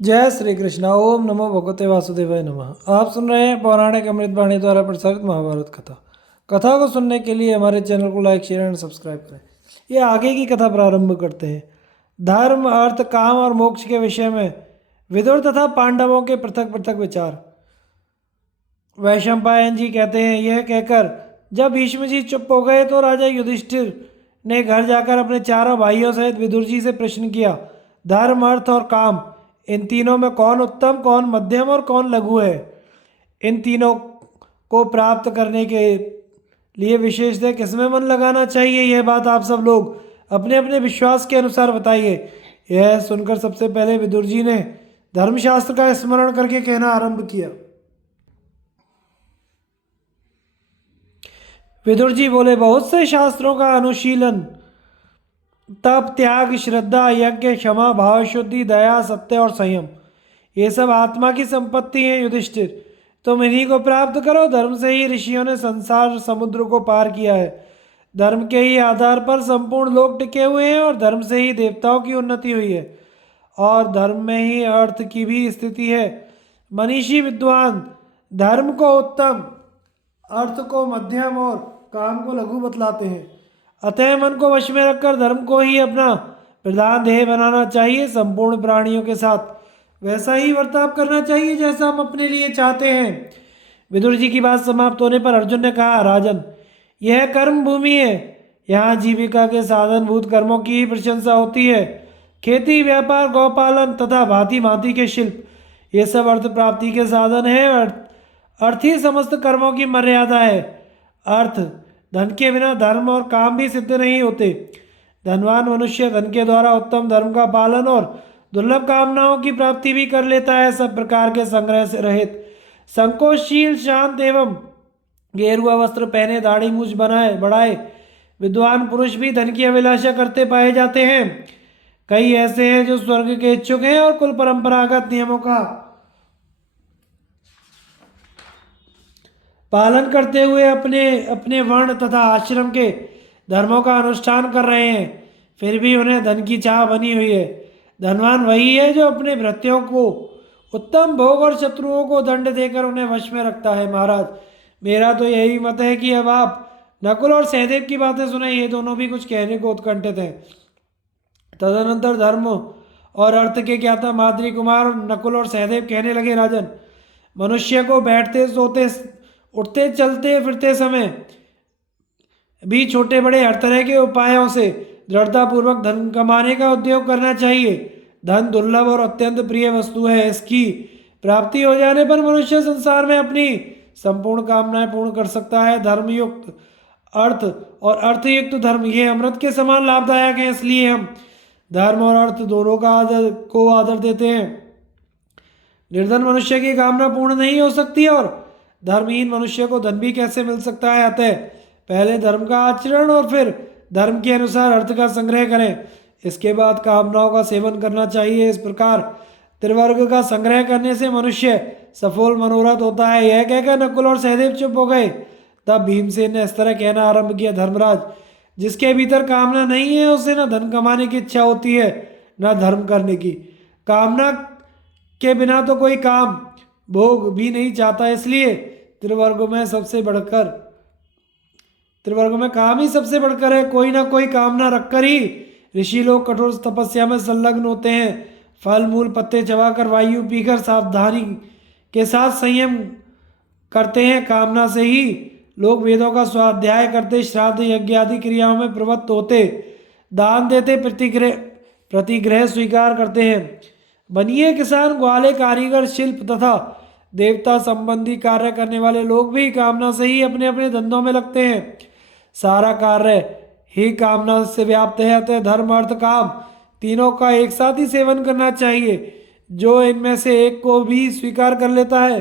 जय श्री कृष्णा। ओम नमो भगवते वासुदेवाय नमः। आप सुन रहे हैं पौराणिक अमृत वाणी द्वारा प्रसारित महाभारत कथा। कथा को सुनने के लिए हमारे चैनल को लाइक शेयर एंड सब्सक्राइब करें। ये आगे की कथा प्रारंभ करते हैं। धर्म अर्थ काम और मोक्ष के विषय में विदुर तथा पांडवों के पृथक पृथक विचार। वैशंपायन जी कहते हैं, यह कहकर जब भीष्म जी चुप हो गए तो राजा युधिष्ठिर ने घर जाकर अपने चारों भाइयों सहित विदुर जी से प्रश्न किया, धर्म अर्थ और काम, इन तीनों में कौन उत्तम, कौन मध्यम और कौन लघु है? इन तीनों को प्राप्त करने के लिए विशेषतः किसमें मन लगाना चाहिए? यह बात आप सब लोग अपने अपने विश्वास के अनुसार बताइए। यह सुनकर सबसे पहले विदुर जी ने धर्मशास्त्र का स्मरण करके कहना आरंभ किया। विदुर जी बोले, बहुत से शास्त्रों का अनुशीलन, तप, त्याग, श्रद्धा, यज्ञ, क्षमा, भाव शुद्धि, दया, सत्य और संयम, ये सब आत्मा की संपत्ति है। युधिष्ठिर, तुम इन्हीं को प्राप्त करो। धर्म से ही ऋषियों ने संसार समुद्र को पार किया है। धर्म के ही आधार पर संपूर्ण लोग टिके हुए हैं और धर्म से ही देवताओं की उन्नति हुई है और धर्म में ही अर्थ की भी स्थिति है। मनीषी विद्वान धर्म को उत्तम, अर्थ को मध्यम और काम को लघु बतलाते हैं। अतः मन को वश में रखकर धर्म को ही अपना प्रधान ध्येय बनाना चाहिए। संपूर्ण प्राणियों के साथ वैसा ही बर्ताव करना चाहिए जैसा हम अपने लिए चाहते हैं। विदुर जी की बात समाप्त होने पर अर्जुन ने कहा, राजन, यह कर्म भूमि है। यहाँ जीविका के साधनभूत कर्मों की ही प्रशंसा होती है। खेती, व्यापार, गौपालन तथा भांति भांति के शिल्प, ये सब अर्थ प्राप्ति के साधन है। अर्थ ही समस्त कर्मों की मर्यादा है। अर्थ धन के बिना धर्म और काम भी सिद्ध नहीं होते। धनवान मनुष्य धन के द्वारा उत्तम धर्म का पालन और दुर्लभ कामनाओं की प्राप्ति भी कर लेता है। सब प्रकार के संग्रह से रहित, संकोचशील, शांत एवं गेरुआ वस्त्र पहने, दाढ़ी मूछ बनाए बढ़ाए विद्वान पुरुष भी धन की अभिलाषा करते पाए जाते हैं। कई ऐसे हैं जो स्वर्ग के इच्छुक हैं और कुल परंपरागत नियमों का पालन करते हुए अपने अपने वर्ण तथा आश्रम के धर्मों का अनुष्ठान कर रहे हैं, फिर भी उन्हें धन की चाह बनी हुई है। धनवान वही है जो अपने भृत्यों को उत्तम भोग और शत्रुओं को दंड देकर उन्हें वश में रखता है। महाराज, मेरा तो यही मत है कि अब आप नकुल और सहदेव की बातें सुने। ये दोनों भी कुछ कहने को उत्कंठित हैं। तदनंतर धर्म और अर्थ के ज्ञाता माद्री कुमार नकुल और सहदेव कहने लगे, राजन, मनुष्य को बैठते, सोते, उठते, चलते फिरते समय भी छोटे बड़े हर तरह के उपायों से दृढ़तापूर्वक धन कमाने का उद्योग करना चाहिए। धन दुर्लभ और अत्यंत प्रिय वस्तु है। इसकी प्राप्ति हो जाने पर मनुष्य संसार में अपनी संपूर्ण कामनाएं पूर्ण कर सकता है। धर्मयुक्त अर्थ और अर्थयुक्त धर्म, ये अमृत के समान लाभदायक है। इसलिए हम धर्म और अर्थ दोनों का आदर देते हैं। निर्धन मनुष्य की कामना पूर्ण नहीं हो सकती और धर्महीन मनुष्य को धन भी कैसे मिल सकता है? अतः पहले धर्म का आचरण और फिर धर्म के अनुसार अर्थ का संग्रह करें। इसके बाद कामनाओं का सेवन करना चाहिए। इस प्रकार त्रिवर्ग का संग्रह करने से मनुष्य सफल मनोरथ होता है। यह कहकर नकुल और सहदेव चुप हो गए। तब भीमसेन ने इस तरह कहना आरंभ किया, धर्मराज, जिसके भीतर कामना नहीं है उसे न धन कमाने की इच्छा होती है न धर्म करने की। कामना के बिना तो कोई काम भोग भी नहीं चाहता। इसलिए त्रिवर्ग में काम ही सबसे बढ़कर है। कोई ना कोई कामना रखकर ही ऋषि लोग कठोर तपस्या में संलग्न होते हैं। फल मूल पत्ते चबाकर, वायु पीकर, सावधानी के साथ संयम करते हैं। कामना से ही लोग वेदों का स्वाध्याय करते, श्राद्ध यज्ञ आदि क्रियाओं में प्रवृत्त होते, दान देते, प्रतिग्रह स्वीकार करते हैं। बनिए, किसान, ग्वाले, कारीगर, शिल्प तथा देवता संबंधी कार्य करने वाले लोग भी कामना से ही अपने अपने धंधों में लगते हैं। सारा कार्य ही कामना से व्याप्त है। अतः धर्म अर्थ काम तीनों का एक साथ ही सेवन करना चाहिए। जो इनमें से एक को भी स्वीकार कर लेता है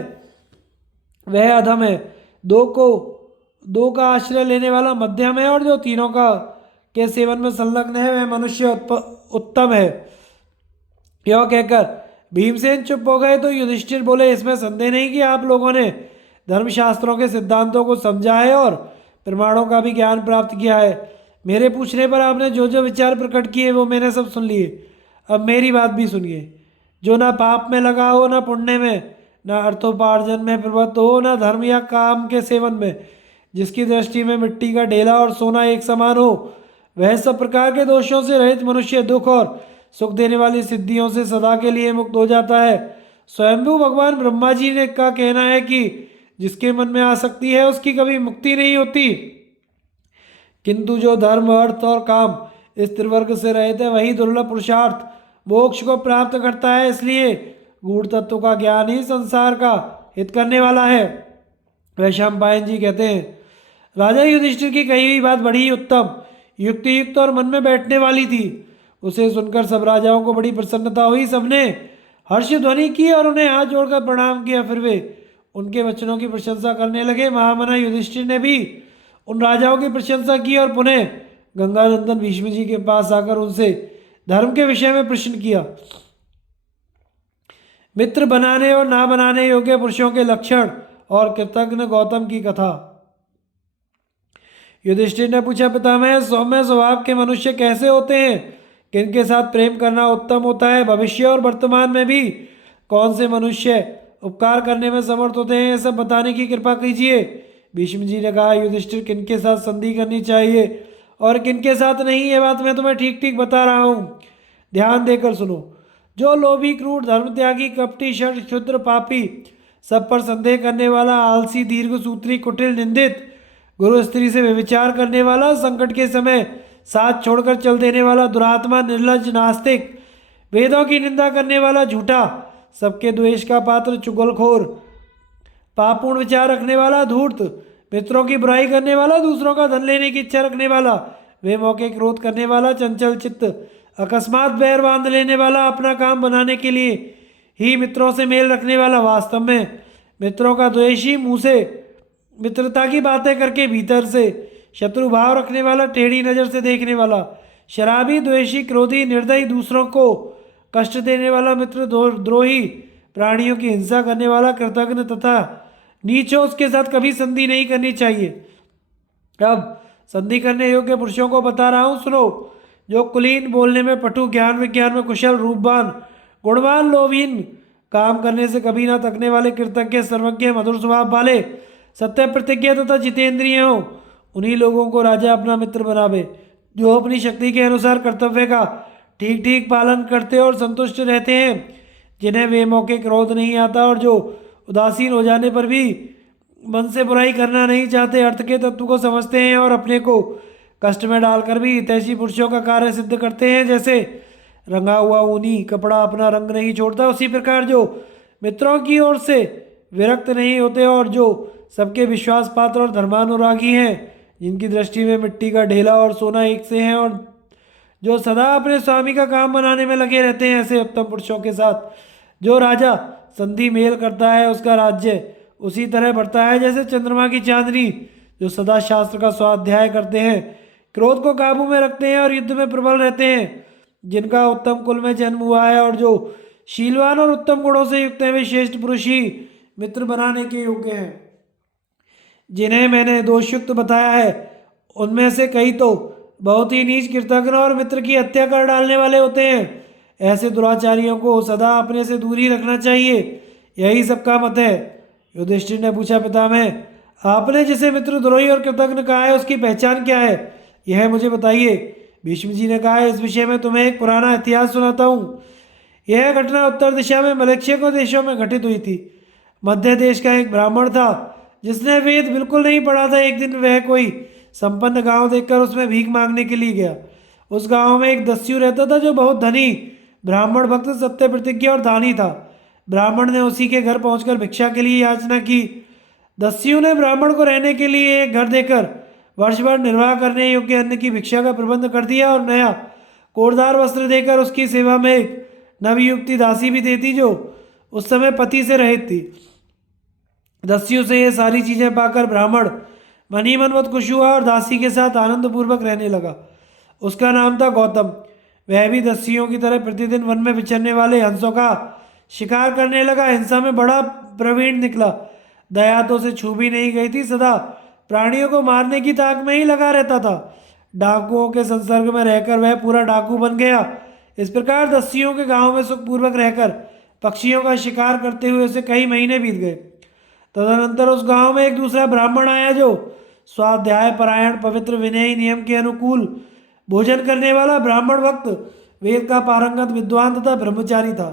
वह अधम है। दो का आश्रय लेने वाला मध्यम है और जो तीनों का के सेवन में संलग्न है वह मनुष्य उत्तम है। यह कहकर भीमसेन चुप हो गए तो युधिष्ठिर बोले, इसमें संदेह नहीं कि आप लोगों ने धर्मशास्त्रों के सिद्धांतों को समझा है और प्रमाणों का भी ज्ञान प्राप्त किया है। मेरे पूछने पर आपने जो जो विचार प्रकट किए वो मैंने सब सुन लिए। अब मेरी बात भी सुनिए। जो ना पाप में लगा हो, ना पुण्य में, ना अर्थोपार्जन में प्रवृत्त हो, ना धर्म या काम के सेवन में, जिसकी दृष्टि में मिट्टी का ढेला और सोना एक समान हो, वह सब प्रकार के दोषों से रहित मनुष्य दुख और सुख देने वाली सिद्धियों से सदा के लिए मुक्त हो जाता है। स्वयंभू भगवान ब्रह्मा जी ने का कहना है कि जिसके मन में आसक्ति है उसकी कभी मुक्ति नहीं होती, किंतु जो धर्म अर्थ और काम इस त्रिवर्ग से रहित है वही दुर्लभ पुरुषार्थ मोक्ष को प्राप्त करता है। इसलिए गूढ़ तत्व का ज्ञान ही संसार का हित करने वाला है। वैशंपायन जी कहते हैं, राजा युधिष्ठिर की कही हुई बात बड़ी उत्तम, युक्ति युक्त और मन में बैठने वाली थी। उसे सुनकर सब राजाओं को बड़ी प्रसन्नता हुई। सबने हर्ष ध्वनि की और उन्हें हाथ जोड़कर प्रणाम किया। फिर वे उनके वचनों की प्रशंसा करने लगे। महामना युधिष्ठिर ने भी उन राजाओं की प्रशंसा की और पुनः गंगानंदन भीष्म जी के पास आकर उनसे धर्म के विषय में प्रश्न किया। मित्र बनाने और ना बनाने योग्य पुरुषों के लक्षण और कृतज्ञ गौतम की कथा। युधिष्ठिर ने पूछा, पितामह, सौम्य स्वभाव के मनुष्य कैसे होते हैं? किनके साथ प्रेम करना उत्तम होता है? भविष्य और वर्तमान में भी कौन से मनुष्य उपकार करने में समर्थ होते हैं, यह सब बताने की कृपा कीजिए। भीष्म जी ने कहा, युधिष्ठिर, किनके साथ संधि करनी चाहिए और किनके साथ नहीं, ये बात मैं तुम्हें ठीक ठीक बता रहा हूँ, ध्यान देकर सुनो। जो लोभी, क्रूर, धर्म त्यागी, कपटी, षट, क्षुद्र, पापी, सब पर संदेह करने वाला, आलसी, दीर्घसूत्री, कुटिल, निंदित, गुरु स्त्री से व्यभिचार करने वाला, संकट के समय साथ छोड़कर चल देने वाला, दुरात्मा, निर्लज, नास्तिक, वेदों की निंदा करने वाला, झूठा, सबके द्वेष का पात्र, चुगलखोर, पापूर्ण विचार रखने वाला, धूर्त, मित्रों की बुराई करने वाला, दूसरों का धन लेने की इच्छा रखने वाला, वे मौके क्रोध करने वाला, चंचल चित्त, अकस्मात बैर बांध लेने वाला, अपना काम बनाने के लिए ही मित्रों से मेल रखने वाला, वास्तव में मित्रों का द्वेषी, मुंह से मित्रता की बातें करके भीतर से शत्रु भाव रखने वाला, टेढ़ी नज़र से देखने वाला, शराबी, द्वेषी, क्रोधी, निर्दयी, दूसरों को कष्ट देने वाला, मित्र द्रोही, प्राणियों की हिंसा करने वाला, कृतज्ञ तथा नीचों, उसके साथ कभी संधि नहीं करनी चाहिए। अब संधि करने योग्य पुरुषों को बता रहा हूँ, सुनो। जो कुलीन, बोलने में पटु, ज्ञान विज्ञान में कुशल, रूपवान, गुणवान, लोभहीन, काम करने से कभी ना थकने वाले, कृतज्ञ, सर्वज्ञ, मधुर स्वभाव वाले, सत्य प्रतिज्ञा तथा जितेंद्रिय हो, उन्हीं लोगों को राजा अपना मित्र बनावे, जो अपनी शक्ति के अनुसार कर्तव्य का ठीक ठीक पालन करते और संतुष्ट रहते हैं, जिन्हें वे मौके क्रोध नहीं आता और जो उदासीन हो जाने पर भी मन से बुराई करना नहीं चाहते, अर्थ के तत्व को समझते हैं और अपने को कष्ट में डालकर भी हितैषी पुरुषों का कार्य सिद्ध करते हैं। जैसे रंगा हुआ ऊनी कपड़ा अपना रंग नहीं छोड़ता, उसी प्रकार जो मित्रों की ओर से विरक्त नहीं होते और जो सबके विश्वास पात्र और धर्मानुरागी हैं, जिनकी दृष्टि में मिट्टी का ढेला और सोना एक से हैं और जो सदा अपने स्वामी का काम बनाने में लगे रहते हैं, ऐसे उत्तम पुरुषों के साथ जो राजा संधि मेल करता है, उसका राज्य उसी तरह बढ़ता है जैसे चंद्रमा की चांदनी। जो सदा शास्त्र का स्वाध्याय करते हैं, क्रोध को काबू में रखते हैं और युद्ध में प्रबल रहते हैं, जिनका उत्तम कुल में जन्म हुआ है और जो शीलवान और उत्तम गुणों से युक्त है, वे श्रेष्ठ पुरुष ही मित्र बनाने के योग्य हैं। जिन्हें मैंने दोषयुक्त बताया है, उनमें से कई तो बहुत ही नीच, कृतज्ञ और मित्र की हत्या कर डालने वाले होते हैं। ऐसे दुराचारियों को सदा अपने से दूरी रखना चाहिए, यही सबका मत है। युधिष्ठिर ने पूछा, पितामह, आपने जिसे मित्र द्रोही और कृतज्ञ कहा है, उसकी पहचान क्या है, यह मुझे बताइए। भीष्म जी ने कहा, इस विषय में तुम्हें एक पुराना इतिहास सुनाता हूँ। यह घटना उत्तर दिशा में मलेक्शिया देशों में घटित हुई थी। मध्य देश का एक ब्राह्मण था जिसने वेद बिल्कुल नहीं पढ़ा था। एक दिन वह कोई संपन्न गांव देखकर उसमें भीख मांगने के लिए गया। उस गांव में एक दस्यु रहता था जो बहुत धनी, ब्राह्मण भक्त, सत्य प्रतिज्ञा और दानी था। ब्राह्मण ने उसी के घर पहुंचकर भिक्षा के लिए याचना की। दस्यु ने ब्राह्मण को रहने के लिए एक घर देकर वर्ष भर निर्वाह करने योग्य अन्न की भिक्षा का प्रबंध कर दिया और नया कोटदार वस्त्र देकर उसकी सेवा में एक नवयुक्ति दासी भी देती जो उस समय पति से रहित थी। दस्यु से ये सारी चीजें पाकर ब्राह्मण मन ही मन बहुत खुश हुआ और दासी के साथ आनंदपूर्वक रहने लगा। उसका नाम था गौतम। वह भी दस्युओं की तरह प्रतिदिन वन में विचरने वाले हंसों का शिकार करने लगा। हिंसा में बड़ा प्रवीण निकला। दया तो उसे छू भी नहीं गई थी, सदा प्राणियों को मारने की ताक में ही लगा रहता था। डाकुओं के संसर्ग में रहकर वह पूरा डाकू बन गया। इस प्रकार दस्युओं के गांव में सुखपूर्वक रहकर पक्षियों का शिकार करते हुए उसे कई महीने बीत गए। तदनंतर उस गांव में एक दूसरा ब्राह्मण आया जो स्वाध्याय परायण, पवित्र, विनयी, नियम के अनुकूल भोजन करने वाला ब्राह्मण भक्त, वेद का पारंगत विद्वान तथा ब्रह्मचारी था।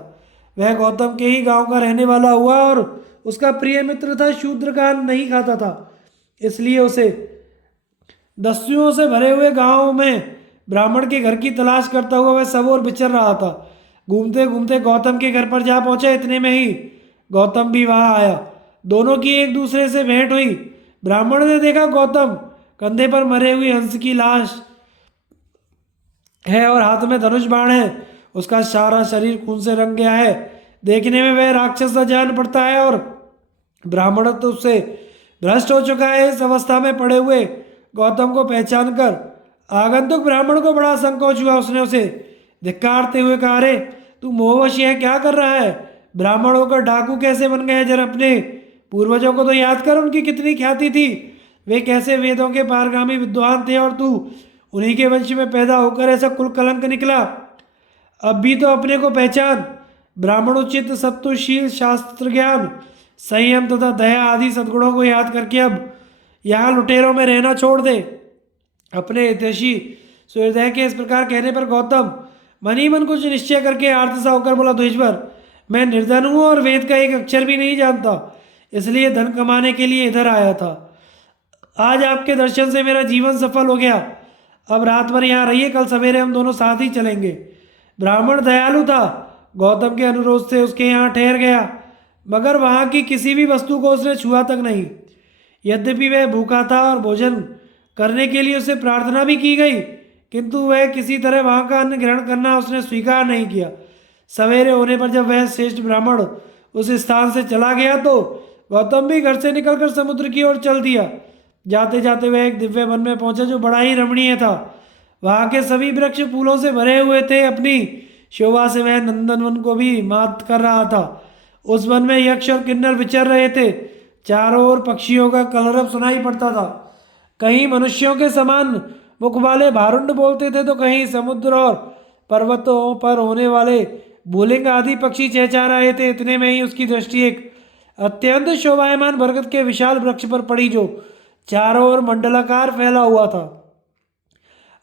वह गौतम के ही गांव का रहने वाला हुआ और उसका प्रिय मित्र था। शूद्र का अन्न नहीं खाता था, इसलिए उसे दस्युओं से भरे हुए गांव में ब्राह्मण के घर की तलाश करता हुआ वह सब ओर विचर रहा था। घूमते घूमते गौतम के घर पर जा पहुंचा। इतने में ही गौतम भी वहां आया। दोनों की एक दूसरे से भेंट हुई। ब्राह्मण ने देखा गौतम कंधे पर मरे हुए हंस की लाश है और हाथ में धनुष बाण है। उसका सारा शरीर खून से रंग गया है। देखने में वह राक्षस सा जान पड़ता है और ब्राह्मण तो उससे भ्रष्ट हो चुका है। इस अवस्था में पड़े हुए गौतम को पहचान कर आगंतुक ब्राह्मण को बड़ा संकोच हुआ। उसने उसे धिक्कारते हुए कहा, अरे तू मोहवश यह क्या कर रहा है? ब्राह्मण होकर डाकू कैसे बन गए? जरा अपने पूर्वजों को तो याद कर, उनकी कितनी ख्याति थी। वे कैसे वेदों के पारगामी विद्वान थे और तू उन्हीं के वंश में पैदा होकर ऐसा कुल कलंक निकला। अब भी तो अपने को पहचान। ब्राह्मणोचित सत्वशील, शास्त्र ज्ञान, संयम तथा दया आदि सद्गुणों को याद करके अब यहाँ लुटेरों में रहना छोड़ दे। अपने हितैषी सूर्यदय के इस प्रकार कहने पर गौतम मन ही मन कुछ निश्चय करके आर्त सा होकर बोला, द्विजवर, मैं निर्धन हूँ और वेद का एक अक्षर भी नहीं जानता, इसलिए धन कमाने के लिए इधर आया था। आज आपके दर्शन से मेरा जीवन सफल हो गया। अब रात भर यहाँ रहिए, कल सवेरे हम दोनों साथ ही चलेंगे। ब्राह्मण दयालु था। गौतम के अनुरोध से उसके यहाँ ठहर गया, मगर वहाँ की किसी भी वस्तु को उसने छुआ तक नहीं। यद्यपि वह भूखा था और भोजन करने के लिए उसे प्रार्थना भी की गई, किंतु वह किसी तरह वहाँ का अन्न ग्रहण करना उसने स्वीकार नहीं किया। सवेरे होने पर जब वह श्रेष्ठ ब्राह्मण उस स्थान से चला गया तो गौतम भी घर से निकलकर समुद्र की ओर चल दिया। जाते जाते वह एक दिव्य वन में पहुंचा जो बड़ा ही रमणीय था। वहाँ के सभी वृक्ष फूलों से भरे हुए थे। अपनी शोभा से वह नंदनवन को भी मात कर रहा था। उस वन में यक्ष और किन्नर विचर रहे थे। चारों ओर पक्षियों का कलरव सुनाई पड़ता था। कहीं मनुष्यों के समान मुख वाले भारुंड बोलते थे तो कहीं समुद्र और पर्वतों पर होने वाले भूलिंग आदि पक्षी चहचहा रहे थे। इतने में ही उसकी दृष्टि एक अत्यंत शोभायमान बरगद के विशाल वृक्ष पर पड़ी जो चारों ओर मंडलाकार फैला हुआ था।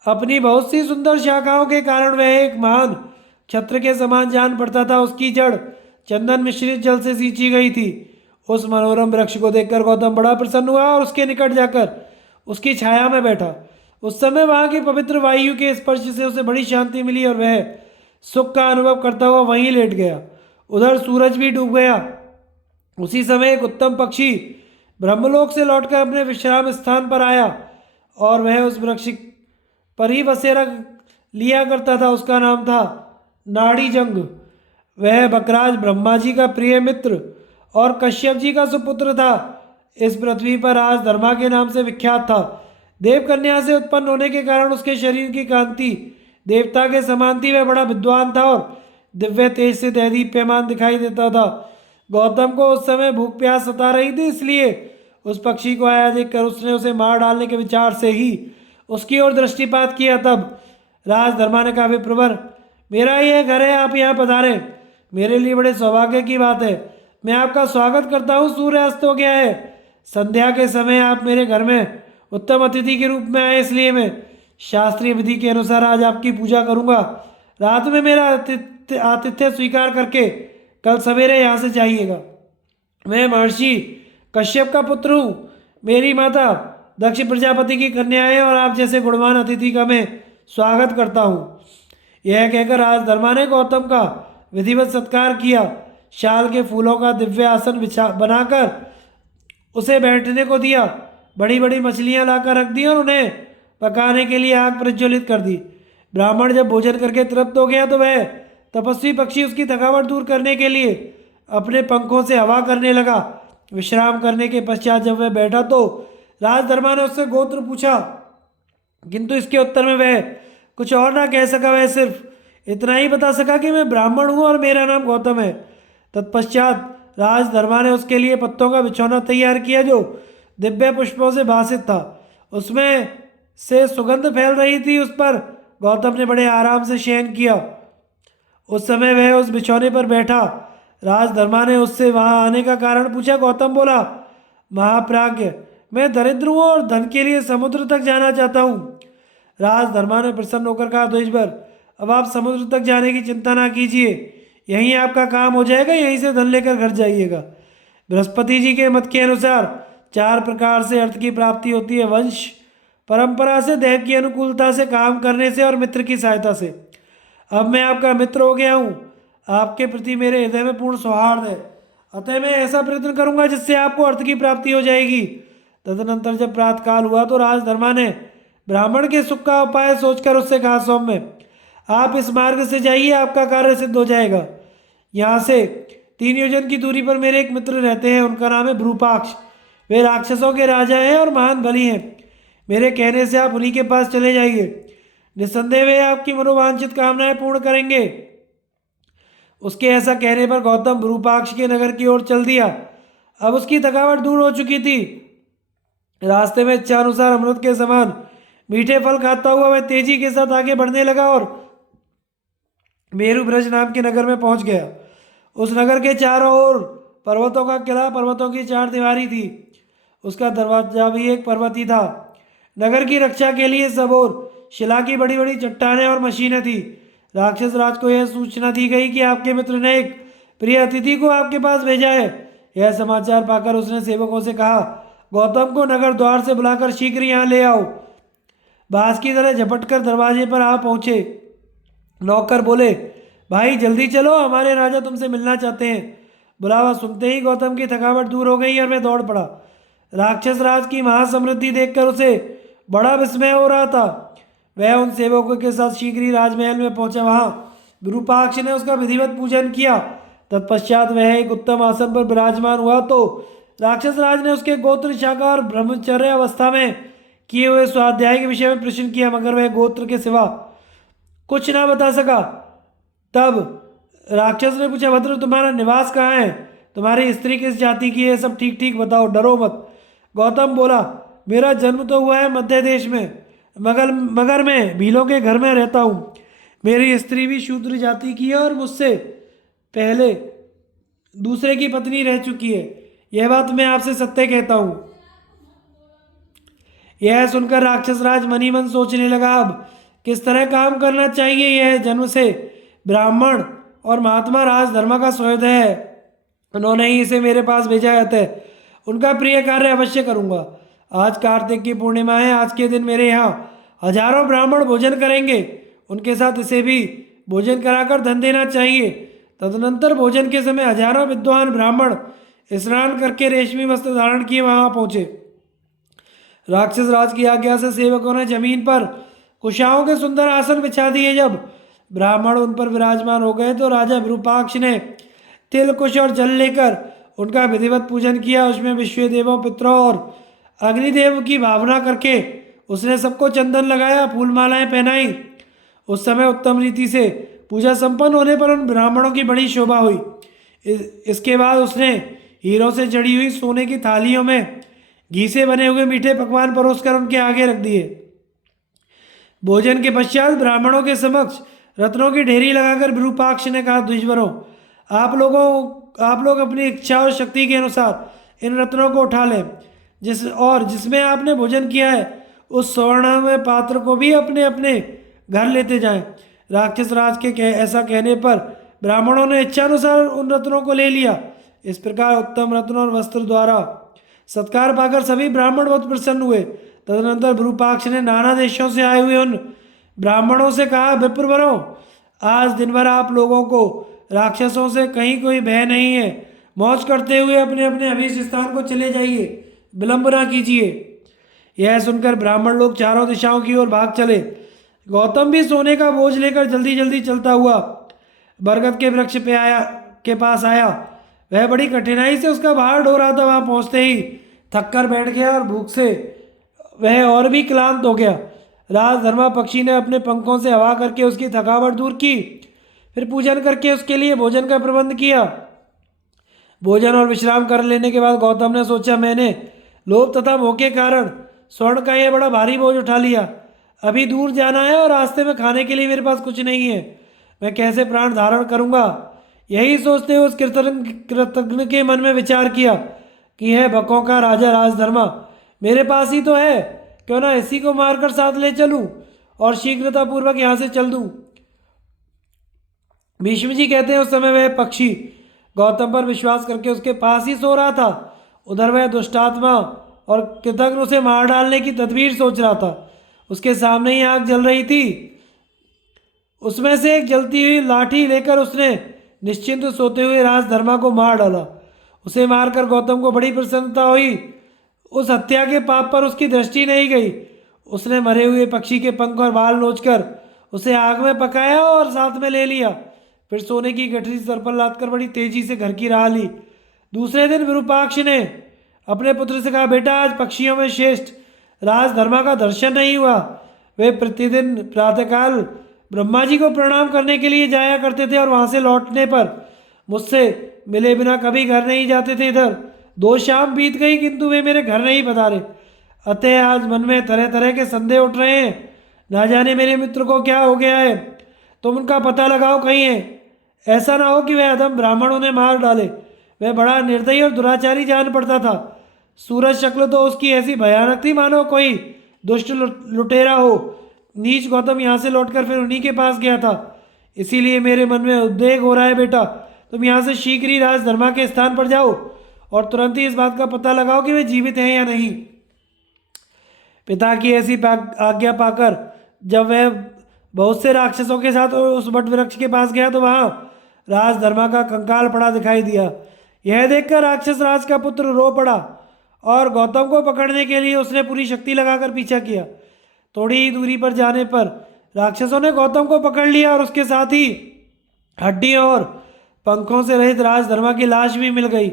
अपनी बहुत सी सुंदर शाखाओं के कारण वह एक महान छत्र के समान जान पड़ता था। उसकी जड़ चंदन मिश्रित जल से सींची गई थी। उस मनोरम वृक्ष को देखकर गौतम बड़ा प्रसन्न हुआ और उसके निकट जाकर उसकी छाया में बैठा। उस समय वहाँ की पवित्र वायु के स्पर्श से उसे बड़ी शांति मिली और वह सुख का अनुभव करता हुआ वहीं लेट गया। उधर सूरज भी डूब गया। उसी समय एक उत्तम पक्षी ब्रह्मलोक से लौटकर अपने विश्राम स्थान पर आया और वह उस वृक्ष पर ही बसेरा लिया करता था। उसका नाम था नाड़ी जंग। वह बकराज ब्रह्मा जी का प्रिय मित्र और कश्यप जी का सुपुत्र था। इस पृथ्वी पर आज धर्मा के नाम से विख्यात था। देव कन्या से उत्पन्न होने के कारण उसके शरीर की कांति देवता के समान थी। वह बड़ा विद्वान था और दिव्य तेज से दैदीप्यमान दिखाई देता था। गौतम को उस समय भूख प्यास सता रही थी, इसलिए उस पक्षी को आया देखकर उसने उसे मार डालने के विचार से ही उसकी ओर दृष्टिपात किया। तब राजधर्मा ने कहा, विप्रवर, मेरा यह घर है, आप यहाँ पधारें। मेरे लिए बड़े सौभाग्य की बात है। मैं आपका स्वागत करता हूँ। सूर्य अस्त हो गया है। संध्या के समय आप मेरे घर में उत्तम अतिथि के रूप में आए, इसलिए मैं शास्त्रीय विधि के अनुसार आज आपकी पूजा करूँगा। रात में मेरा आतिथ्य स्वीकार करके कल सवेरे यहाँ से जाइएगा। मैं महर्षि कश्यप का पुत्र हूँ। मेरी माता दक्ष प्रजापति की कन्या है और आप जैसे गुणवान अतिथि का मैं स्वागत करता हूँ। यह कहकर राजधर्मा ने गौतम का विधिवत सत्कार किया। शाल के फूलों का दिव्य आसन बनाकर उसे बैठने को दिया। बड़ी बड़ी मछलियाँ लाकर रख दी और उन्हें पकाने के लिए आग प्रज्वलित कर दी। ब्राह्मण जब भोजन करके तृप्त हो गया तो वह तपस्वी पक्षी उसकी थकावट दूर करने के लिए अपने पंखों से हवा करने लगा। विश्राम करने के पश्चात जब वह बैठा तो राजधर्मा ने उससे गोत्र पूछा, किंतु इसके उत्तर में वह कुछ और ना कह सका। वह सिर्फ इतना ही बता सका कि मैं ब्राह्मण हूँ और मेरा नाम गौतम है। तत्पश्चात राजधर्मा ने उसके लिए पत्तों का बिछौना तैयार किया जो दिव्य पुष्पों से भासित था। उसमें से सुगंध फैल रही थी। उस पर गौतम ने बड़े आराम से शयन किया। उस समय वह उस बिछौने पर बैठा। राजधर्मा ने उससे वहां आने का कारण पूछा। गौतम बोला, महाप्राज्ञ, मैं दरिद्र हूं और धन के लिए समुद्र तक जाना चाहता हूँ। राजधर्मा ने प्रसन्न होकर कहा, द्विजवर, अब आप समुद्र तक जाने की चिंता ना कीजिए, यहीं आपका काम हो जाएगा, यहीं से धन लेकर घर जाइएगा। बृहस्पति जी के मत के अनुसार 4 प्रकार से अर्थ की प्राप्ति होती है: वंश, परंपरा से, दैव की अनुकूलता से, काम करने से और मित्र की सहायता से। अब मैं आपका मित्र हो गया हूँ, आपके प्रति मेरे हृदय में पूर्ण सौहार्द है, अतः मैं ऐसा प्रयत्न करूंगा जिससे आपको अर्थ की प्राप्ति हो जाएगी। तदनंतर जब प्रातःकाल हुआ तो राजधर्मा ने ब्राह्मण के सुख का उपाय सोचकर उससे कहा, सौम्य, आप इस मार्ग से जाइए, आपका कार्य सिद्ध हो जाएगा। यहाँ से 3 योजन की दूरी पर मेरे एक मित्र रहते हैं, उनका नाम है विरूपाक्ष। वे राक्षसों के राजा हैं और महान बली हैं। मेरे कहने से आप उन्हीं के पास चले जाइए, निस्संदेह वे आपकी मनोवांछित कामनाएं पूर्ण करेंगे। उसके ऐसा कहने पर गौतम विरूपाक्ष के नगर की ओर चल दिया। अब उसकी थकावट दूर हो चुकी थी। रास्ते में इच्छानुसार अमृत के समान मीठे फल खाता हुआ वह तेजी के साथ आगे बढ़ने लगा और मेरु ब्रज नाम के नगर में पहुंच गया। उस नगर के चारों ओर पर्वतों का किला, पर्वतों की 4 दीवारी थी। उसका दरवाजा भी एक पर्वत ही था। नगर की रक्षा के लिए सब ओर शिला की बड़ी बड़ी चट्टानें और मशीनें थी। राक्षस राज को यह सूचना दी गई कि आपके मित्र ने एक प्रिय अतिथि को आपके पास भेजा है। यह समाचार पाकर उसने सेवकों से कहा, गौतम को नगर द्वार से बुलाकर शीघ्र यहाँ ले आओ। बाज की तरह झपटकर दरवाजे पर आ पहुंचे। नौकर बोले, भाई जल्दी चलो, हमारे राजा तुमसे मिलना चाहते हैं। बुलावा सुनते ही गौतम की थकावट दूर हो गई और वह दौड़ पड़ा। राक्षस राज की महासमृद्धि देखकर उसे बड़ा विस्मय हो रहा था। वह उन सेवकों के साथ शीघ्र ही राजमहल में पहुंचा। वहां विरूपाक्ष ने उसका विधिवत पूजन किया। तत्पश्चात वह एक उत्तम आसन पर विराजमान हुआ तो राक्षस राज ने उसके गोत्र, शाखा और ब्रह्मचर्य अवस्था में किए हुए स्वाध्याय के विषय में प्रश्न किया, मगर वह गोत्र के सिवा कुछ ना बता सका। तब राक्षस ने पूछा, भद्र, तुम्हारा निवास कहाँ है? तुम्हारी स्त्री किस जाति की है? सब ठीक ठीक बताओ, डरो मत। गौतम बोला, मेरा जन्म तो हुआ है मध्य देश में, मगर मैं भीलों के घर में रहता हूँ। मेरी स्त्री भी शूद्र जाति की है और मुझसे पहले दूसरे की पत्नी रह चुकी है। यह बात मैं आपसे सत्य कहता हूँ। यह सुनकर राक्षस राज मनी मन सोचने लगा, अब किस तरह काम करना चाहिए। यह जन्म से ब्राह्मण और महात्मा राजधर्मा का सोहदय है, उन्होंने ही इसे मेरे पास भेजा है, अतः उनका प्रिय कार्य अवश्य करूँगा। आज कार्तिक की पूर्णिमा है। आज के दिन मेरे यहाँ हजारों ब्राह्मण भोजन करेंगे, उनके साथ इसे भी भोजन कराकर धन देना चाहिए। तदनंतर भोजन के समय हजारों विद्वान ब्राह्मण स्नान करके रेशमी वस्त्र धारण किए वहां पहुंचे। राक्षस राज की आज्ञा से सेवकों ने जमीन पर कुशाओं के सुंदर आसन बिछा दिए। जब ब्राह्मण उन पर विराजमान हो गए तो राजा विरूपाक्ष ने तिल, कुश और जल लेकर उनका विधिवत पूजन किया। उसमें विश्व देवों, पितरों और अग्निदेव की भावना करके उसने सबको चंदन लगाया, फूल मालाएं पहनाई। उस समय उत्तम रीति से पूजा संपन्न होने पर उन ब्राह्मणों की बड़ी शोभा हुई। इसके बाद उसने हीरों से जड़ी हुई सोने की थालियों में घी से बने हुए मीठे पकवान परोसकर उनके आगे रख दिए। भोजन के पश्चात ब्राह्मणों के समक्ष रत्नों की ढेरी लगाकर विरूपाक्ष ने कहा, द्विजवरों, आप लोग अपनी इच्छा और शक्ति के अनुसार इन रत्नों को उठा लें। जिसमें आपने भोजन किया है उस स्वर्णमय पात्र को भी अपने अपने घर लेते जाएं। राक्षस राज के ऐसा कहने पर ब्राह्मणों ने इच्छानुसार उन रत्नों को ले लिया। इस प्रकार उत्तम रत्न और वस्त्र द्वारा सत्कार पाकर सभी ब्राह्मण बहुत प्रसन्न हुए। तदनंतर विरूपाक्ष ने नाना देशों से आए हुए उन ब्राह्मणों से कहा, विप्रवरों, आज दिन भर आप लोगों को राक्षसों से कहीं कोई भय नहीं है। मौज करते हुए अपने अपने अभीष्ट स्थान को चले जाइए, विलंब ना कीजिए। यह सुनकर ब्राह्मण लोग चारों दिशाओं की ओर भाग चले। गौतम भी सोने का बोझ लेकर जल्दी जल्दी चलता हुआ बरगद के वृक्ष के पास आया। वह बड़ी कठिनाई से उसका भार ढो रहा था। वहां पहुंचते ही थक कर बैठ गया और भूख से वह और भी क्लांत हो गया। राजधर्मा पक्षी ने अपने पंखों से हवा करके उसकी थकावट दूर की, फिर पूजन करके उसके लिए भोजन का प्रबंध किया। भोजन और विश्राम कर लेने के बाद गौतम ने सोचा, मैंने लोभ तथा मोह के कारण स्वर्ण का यह बड़ा भारी बोझ उठा लिया। अभी दूर जाना है और रास्ते में खाने के लिए मेरे पास कुछ नहीं है। मैं कैसे प्राण धारण करूंगा। यही सोचते हुए उस कृतज्ञ के मन में विचार किया कि है बकों का राजा राजधर्मा, मेरे पास ही तो है, क्यों ना इसी को मारकर साथ ले चलूं और शीघ्रतापूर्वक यहाँ से चल दूं। भीष्म जी कहते हैं उस समय वह पक्षी गौतम पर विश्वास करके उसके पास ही सो रहा था। उधर वह दुष्टात्मा और कृतज्ञ उसे मार डालने की तदबीर सोच रहा था। उसके सामने ही आग जल रही थी। उसमें से एक जलती हुई लाठी लेकर उसने निश्चिंत सोते हुए राजधर्मा को मार डाला। उसे मारकर गौतम को बड़ी प्रसन्नता हुई। उस हत्या के पाप पर उसकी दृष्टि नहीं गई। उसने मरे हुए पक्षी के पंख और बाल नोचकर उसे आग में पकाया और साथ में ले लिया। फिर सोने की गठरी सर पर लादकर बड़ी तेजी से घर की राह ली। दूसरे दिन विरूपाक्ष ने अपने पुत्र से कहा, बेटा आज पक्षियों में श्रेष्ठ राजधर्मा का दर्शन नहीं हुआ। वे प्रतिदिन प्रातःकाल ब्रह्मा जी को प्रणाम करने के लिए जाया करते थे और वहां से लौटने पर मुझसे मिले बिना कभी घर नहीं जाते थे। इधर 2 शाम बीत गई किंतु वे मेरे घर नहीं पधारे। अतः आज मन में तरह तरह के संदेह उठ रहे हैं। ना जाने मेरे मित्र को क्या हो गया है, तुम उनका पता लगाओ कहीं है। ऐसा ना हो कि वह अधम ब्राह्मण उन्हें मार डाले। वह बड़ा निर्दयी और दुराचारी जान पड़ता था। सूरज शक्ल तो उसकी ऐसी भयानक थी मानो कोई दुष्ट लुटेरा हो। नीच गौतम यहाँ से लौटकर फिर उन्हीं के पास गया था। इसीलिए मेरे मन में उद्वेग हो रहा है। बेटा तुम यहाँ से शीघ्र ही राजधर्मा के स्थान पर जाओ और तुरंत ही इस बात का पता लगाओ कि वे जीवित हैं या नहीं। पिता की ऐसी आज्ञा पाकर जब वह बहुत से राक्षसों के साथ उस वट वृक्ष के पास गया तो वहाँ राजधर्मा का कंकाल पड़ा दिखाई दिया। यह देखकर राक्षस राज का पुत्र रो पड़ा और गौतम को पकड़ने के लिए उसने पूरी शक्ति लगाकर पीछा किया। थोड़ी ही दूरी पर जाने पर राक्षसों ने गौतम को पकड़ लिया और उसके साथ ही हड्डियों और पंखों से रहित राजधर्मा की लाश भी मिल गई।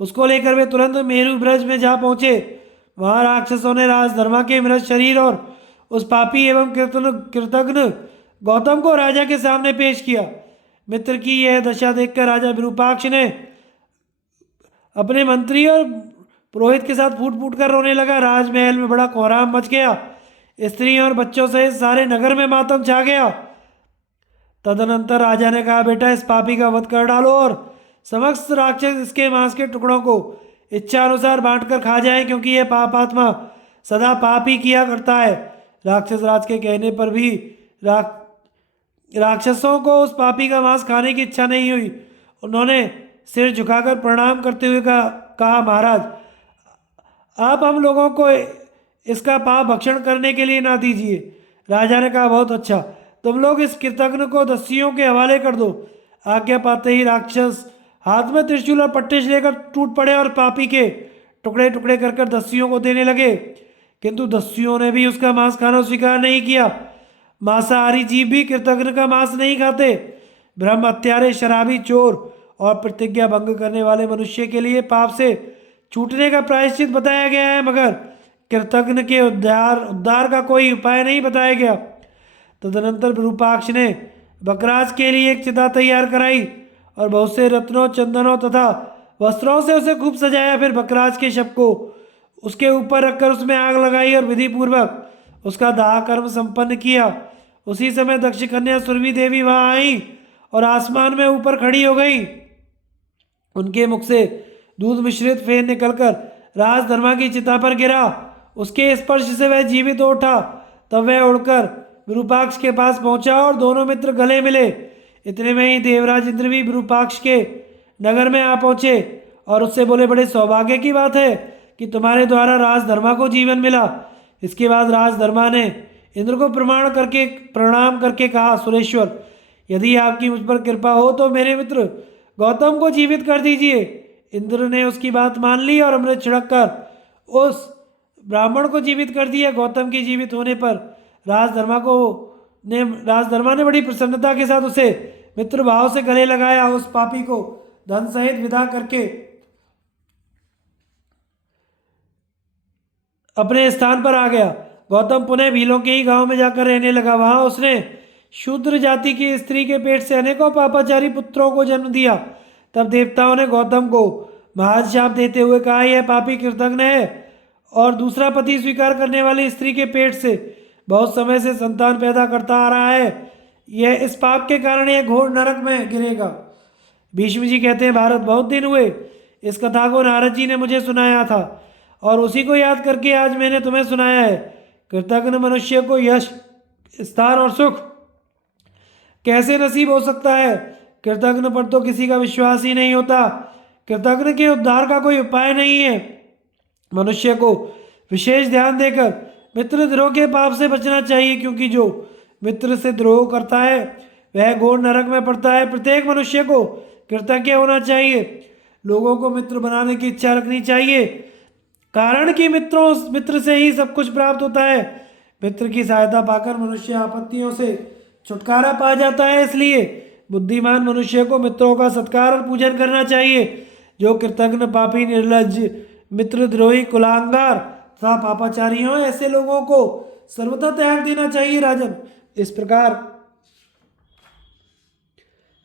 उसको लेकर वे तुरंत मेरु ब्रज में जा पहुंचे। वहां राक्षसों ने राजधर्मा के मृत शरीर और उस पापी एवं कृतज्ञ गौतम को राजा के सामने पेश किया। मित्र की यह दशा देखकर राजा विरूपाक्ष ने अपने मंत्री और पुरोहित के साथ फूट फूट कर रोने लगा। राजमहल में बड़ा कोहराम मच गया। स्त्रियों और बच्चों सहित सारे नगर में मातम छा गया। तदनंतर राजा ने कहा, बेटा इस पापी का वध कर डालो और समस्त राक्षस इसके मांस के टुकड़ों को इच्छा अनुसार बांट कर खा जाए, क्योंकि यह पापात्मा सदा पाप ही किया करता है। राक्षस राज के कहने पर भी राक्षसों को उस पापी का मांस खाने की इच्छा नहीं हुई। उन्होंने सिर झुकाकर प्रणाम करते हुए कहा महाराज आप हम लोगों को इसका पाप भक्षण करने के लिए ना दीजिए। राजा ने कहा, बहुत अच्छा, तुम लोग इस कृतज्ञ को दस्युओं के हवाले कर दो। आज्ञा पाते ही राक्षस हाथ में त्रिशूल और पट्टे लेकर टूट पड़े और पापी के टुकड़े टुकड़े कर दस्युओं को देने लगे। किंतु दस्युओं ने भी उसका मांस खाना स्वीकार नहीं किया। मांसाहारी जीव भी कृतज्ञ का मांस नहीं खाते। ब्रह्म हत्यारे, शराबी, चोर और प्रतिज्ञा भंग करने वाले मनुष्य के लिए पाप से छूटने का प्रायश्चित बताया गया है, मगर कृतज्ञ के उद्धार का कोई उपाय नहीं बताया गया। तदनंतर विरूपाक्ष ने बकराज के लिए एक चिता तैयार कराई और बहुत से रत्नों, चंदनों तथा वस्त्रों से उसे खूब सजाया। फिर बकराज के शव को उसके ऊपर रखकर उसमें आग लगाई और विधि पूर्वक उसका दाह कर्म संपन्न किया। उसी समय दक्ष कन्या सुरभि देवी वहां आई और आसमान में ऊपर खड़ी हो गई। उनके मुख से दूध मिश्रित फेन निकलकर राजधर्मा की चिता पर गिरा। उसके स्पर्श से वह जीवित हो उठा। तब वह उड़कर विरूपाक्ष के पास पहुंचा और दोनों मित्र गले मिले। इतने में ही देवराज इंद्र भी विरूपाक्ष के नगर में आ पहुंचे और उससे बोले, बड़े सौभाग्य की बात है कि तुम्हारे द्वारा राजधर्मा को जीवन मिला। इसके बाद राजधर्मा ने इंद्र को प्रणाम करके कहा, सुरेश्वर यदि आपकी मुझ पर कृपा हो तो मेरे मित्र गौतम को जीवित कर दीजिए। इंद्र ने उसकी बात मान ली और अमृत छिड़क कर उस ब्राह्मण को जीवित कर दिया। गौतम के जीवित होने पर राजधर्मा ने बड़ी प्रसन्नता के साथ उसे मित्र भाव से गले लगाया। उस पापी को धन सहित विदा करके अपने स्थान पर आ गया। गौतम पुनः भीलों के ही गांव में जाकर रहने लगा। वहां उसने शूद्र जाति की स्त्री के पेट से अनेकों पापाचारी पुत्रों को जन्म दिया। तब देवताओं ने गौतम को महाशाप देते हुए कहा, यह पापी कृतज्ञ है और दूसरा पति स्वीकार करने वाली स्त्री के पेट से बहुत समय से संतान पैदा करता आ रहा है। यह इस पाप के कारण यह घोर नरक में गिरेगा। भीष्म जी कहते हैं, भारत बहुत दिन हुए इस कथा को नारद जी ने मुझे सुनाया था और उसी को याद करके आज मैंने तुम्हें सुनाया है। कृतघ्न मनुष्य को यश, स्थान और सुख कैसे नसीब हो सकता है? कृतघ्न पर तो किसी का विश्वास ही नहीं होता। कृतघ्न के उद्धार का कोई उपाय नहीं है। मनुष्य को विशेष ध्यान देकर मित्रद्रोह के पाप से बचना चाहिए, क्योंकि जो मित्र से द्रोह करता है वह घोर नरक में पड़ता है। प्रत्येक मनुष्य को कृतज्ञ होना चाहिए, लोगों को मित्र बनाने की इच्छा रखनी चाहिए, कारण कि मित्र से ही सब कुछ प्राप्त होता है। मित्र की सहायता पाकर मनुष्य आपत्तियों से छुटकारा पा जाता है। इसलिए बुद्धिमान मनुष्य को मित्रों का सत्कार और पूजन करना चाहिए। जो कृतघ्न, पापी, निर्लज्ज, मित्रद्रोही, कुलांगार तथा पापाचारी हो, ऐसे लोगों को सर्वथा त्याग देना चाहिए। राजन, इस प्रकार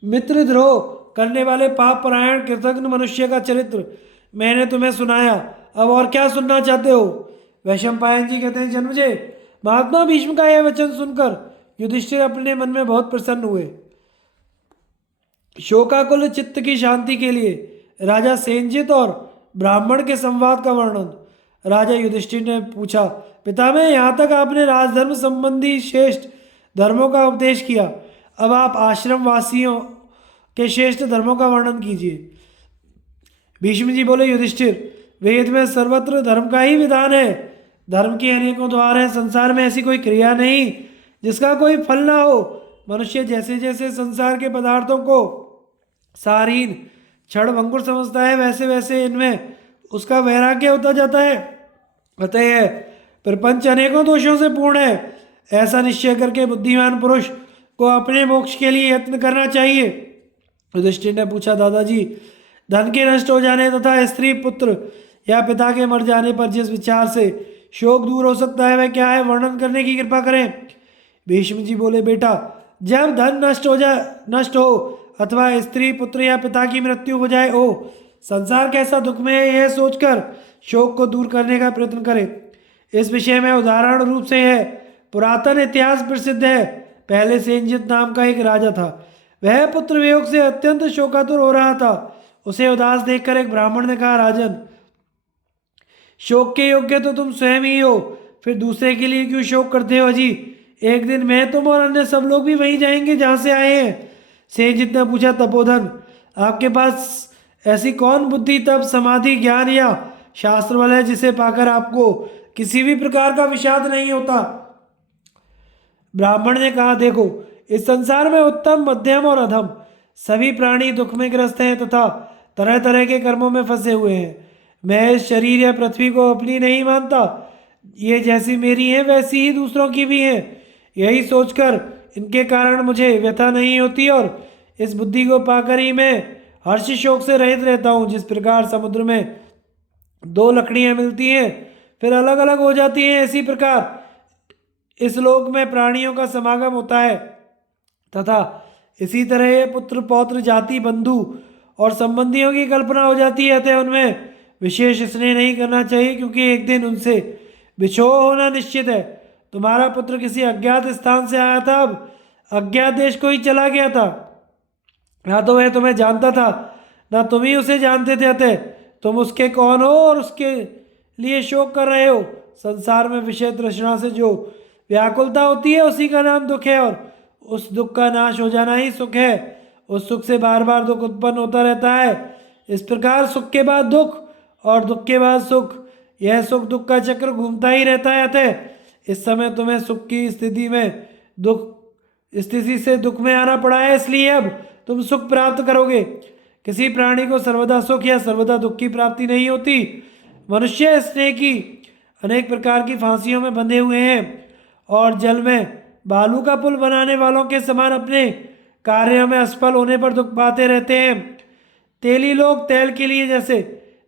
मित्रद्रोह करने वाले पाप परायण कृतघ्न मनुष्य का चरित्र मैंने तुम्हें सुनाया। अब और क्या सुनना चाहते हो? वैशंपायन जी कहते हैं, जन्मजय, महात्मा भीष्म का यह वचन सुनकर युधिष्ठिर अपने मन में बहुत प्रसन्न हुए। शोकाकुल चित्त की शांति के लिए राजा सेनजित और ब्राह्मण के संवाद का वर्णन। राजा युधिष्ठिर ने पूछा, पितामह, यहाँ तक आपने राजधर्म संबंधी श्रेष्ठ धर्मों का उपदेश किया, अब आप आश्रम वासियों के श्रेष्ठ धर्मों का वर्णन कीजिए। भीष्म जी बोले, युधिष्ठिर, वेद में सर्वत्र धर्म का ही विधान है। धर्म के अनेकों द्वार हैं। संसार में ऐसी कोई क्रिया नहीं जिसका कोई फल ना हो। मनुष्य जैसे जैसे संसार के पदार्थों को सारीन, क्षण भंगुर समझता है, वैसे वैसे इनमें उसका वैराग्य होता जाता है। अतः प्रपंच अनेकों दोषों से पूर्ण है। ऐसा निश्चय करके बुद्धिमान पुरुष को अपने मोक्ष के लिए यत्न करना चाहिए। युधिष्ठिर ने पूछा, दादाजी, धन के नष्ट हो जाने तथा स्त्री, पुत्र या पिता के मर जाने पर जिस विचार से शोक दूर हो सकता है वह क्या है? वर्णन करने की कृपा करें। भीष्म जी बोले, बेटा, जब धन नष्ट हो अथवा स्त्री, पुत्र या पिता की मृत्यु हो जाए, संसार कैसा दुख में है, यह सोचकर शोक को दूर करने का प्रयत्न करें। इस विषय में उदाहरण रूप से है पुरातन इतिहास प्रसिद्ध है। पहले सेनजित नाम का एक राजा था। वह पुत्र वियोग से अत्यंत शोकातुर हो रहा था। उसे उदास देखकर एक ब्राह्मण ने कहा, राजन, शोक के योग्य तो तुम स्वयं ही हो, फिर दूसरे के लिए क्यों शोक करते हो? अजी, एक दिन मैं, तुम और अन्य सब लोग भी वहीं जाएंगे जहां से आए हैं। सेनजित ने पूछा, तपोधन, आपके पास ऐसी कौन बुद्धि, तप, समाधि, ज्ञान या शास्त्र बल है जिसे पाकर आपको किसी भी प्रकार का विषाद नहीं होता? ब्राह्मण ने कहा, देखो, इस संसार में उत्तम, मध्यम और अधम सभी प्राणी दुख में ग्रस्त हैं तथा तरह तरह के कर्मों में फंसे हुए हैं। मैं इस शरीर या पृथ्वी को अपनी नहीं मानता। ये जैसी मेरी है वैसी ही दूसरों की भी है। यही सोचकर इनके कारण मुझे व्यथा नहीं होती और इस बुद्धि को पाकर ही मैं हर्ष शोक से रहित रहता हूँ। जिस प्रकार समुद्र में दो लकड़ियाँ मिलती हैं फिर अलग अलग हो जाती हैं, इसी प्रकार इस लोक में प्राणियों का समागम होता है तथा इसी तरह ये पुत्र, पौत्र, जाति, बंधु और संबंधियों की कल्पना हो जाती है। अतः उनमें विशेष स्नेह नहीं करना चाहिए, क्योंकि एक दिन उनसे बिछोह होना निश्चित है। तुम्हारा पुत्र किसी अज्ञात स्थान से आया था, अब अज्ञात देश को ही चला गया था। ना तो वह तुम्हें जानता था, ना तुम ही उसे जानते थे। अतः तुम उसके कौन हो और उसके लिए शोक कर रहे हो? संसार में विषय तृष्णा से जो व्याकुलता होती है उसी का नाम दुख है, और उस दुख का नाश हो जाना ही सुख है। उस सुख से बार बार दुख उत्पन्न होता रहता है। इस प्रकार सुख के बाद दुख और दुख के बाद सुख, यह सुख दुख का चक्र घूमता ही रहता है। अतः इस समय तुम्हें सुख की स्थिति से दुख में आना पड़ा है, इसलिए अब तुम सुख प्राप्त करोगे। किसी प्राणी को सर्वदा सुख या सर्वदा दुख की प्राप्ति नहीं होती। मनुष्य स्नेह की अनेक प्रकार की फांसियों में बंधे हुए हैं और जल में बालू का पुल बनाने वालों के समान अपने कार्यों में असफल होने पर दुख पाते रहते हैं। तेली लोग तेल के लिए जैसे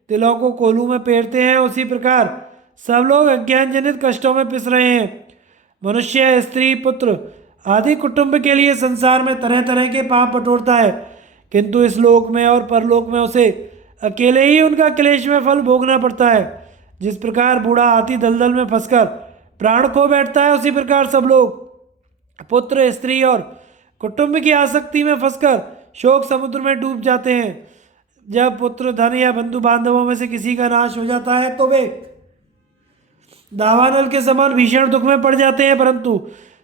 तिलों को कोलू में पेरते हैं, उसी प्रकार सब लोग अज्ञान जनित कष्टों में पिस रहे हैं। मनुष्य, स्त्री, पुत्र आदि कुटुंब के लिए संसार में तरह तरह के पाप बटोरता है, किंतु इस लोक में और परलोक में उसे अकेले ही उनका क्लेश में फल भोगना पड़ता है। जिस प्रकार बूढ़ा हाथी दलदल में फंसकर प्राण खो बैठता है, उसी प्रकार सब लोग, पुत्र, स्त्री और कुटुंब की आसक्ति में फंसकर शोक समुद्र में डूब जाते हैं। जब पुत्र, धन या बंधु बांधवों में से किसी का नाश हो जाता है तो वे दावानल के समान भीषण दुख में पड़ जाते हैं। परंतु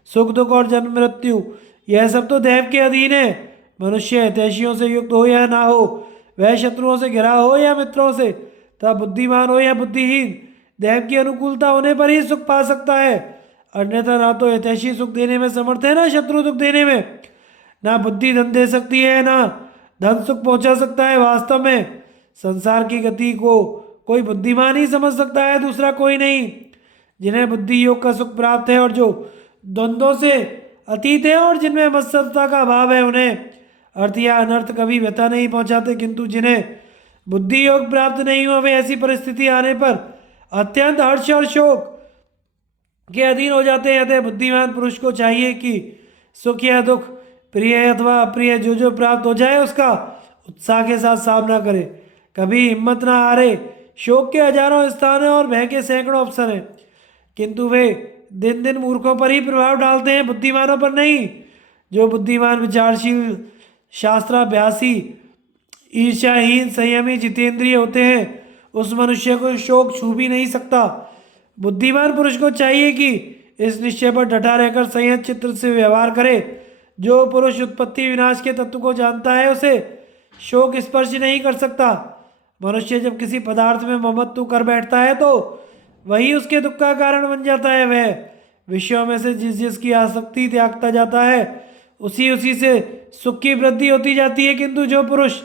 सुख दुख और जन्म मृत्यु यह सब तो दैव के अधीन है। मनुष्य हितैषियों से युक्त हो या ना हो, वह शत्रुओं से घिरा हो या मित्रों से, तब बुद्धिमान हो या बुद्धिहीन, दैव की अनुकूलता होने पर ही सुख पा सकता है। अन्यथा ना तो हितैषी सुख देने में समर्थ है, ना शत्रु दुख देने में। ना बुद्धि धन दे सकती है, ना धन सुख पहुंचा सकता है। वास्तव में संसार की गति को कोई बुद्धिमान ही समझ सकता है, दूसरा कोई नहीं। जिन्हें बुद्धि योग का सुख प्राप्त है और जो द्वंद्वों से अतीत है और जिनमें मत्सरता का अभाव है, उन्हें अर्थ या अनर्थ कभी व्यथा नहीं पहुंचाते। किंतु जिन्हें बुद्धि योग प्राप्त नहीं हुआ, वे ऐसी परिस्थिति आने पर अत्यंत हर्ष और शोक के अधीन हो जाते हैं। अतः बुद्धिमान पुरुष को चाहिए कि सुख या दुख, प्रिय अथवा अप्रिय, जो प्राप्त हो जाए उसका उत्साह के साथ सामना करे, कभी हिम्मत ना हारे। शोक के हजारों स्थान हैं और भय के सैकड़ों अवसर हैं, किंतु वे दिन दिन मूर्खों पर ही प्रभाव डालते हैं, बुद्धिमानों पर नहीं। जो बुद्धिमान, विचारशील, शास्त्राभ्यासी, ईर्ष्याहीन, संयमी, जितेंद्रिय होते हैं, उस मनुष्य को शोक छू भी नहीं सकता। बुद्धिमान पुरुष को चाहिए कि इस निश्चय पर डटा रहकर संयत चित्त से व्यवहार करे। जो पुरुष उत्पत्ति विनाश के तत्व को जानता है, उसे शोक स्पर्श नहीं कर सकता। मनुष्य जब किसी पदार्थ में ममत्व कर बैठता है तो वही उसके दुख का कारण बन जाता है। वह विषयों में से जिसकी आसक्ति त्यागता जाता है, उसी से सुख की वृद्धि होती जाती है। किंतु जो पुरुष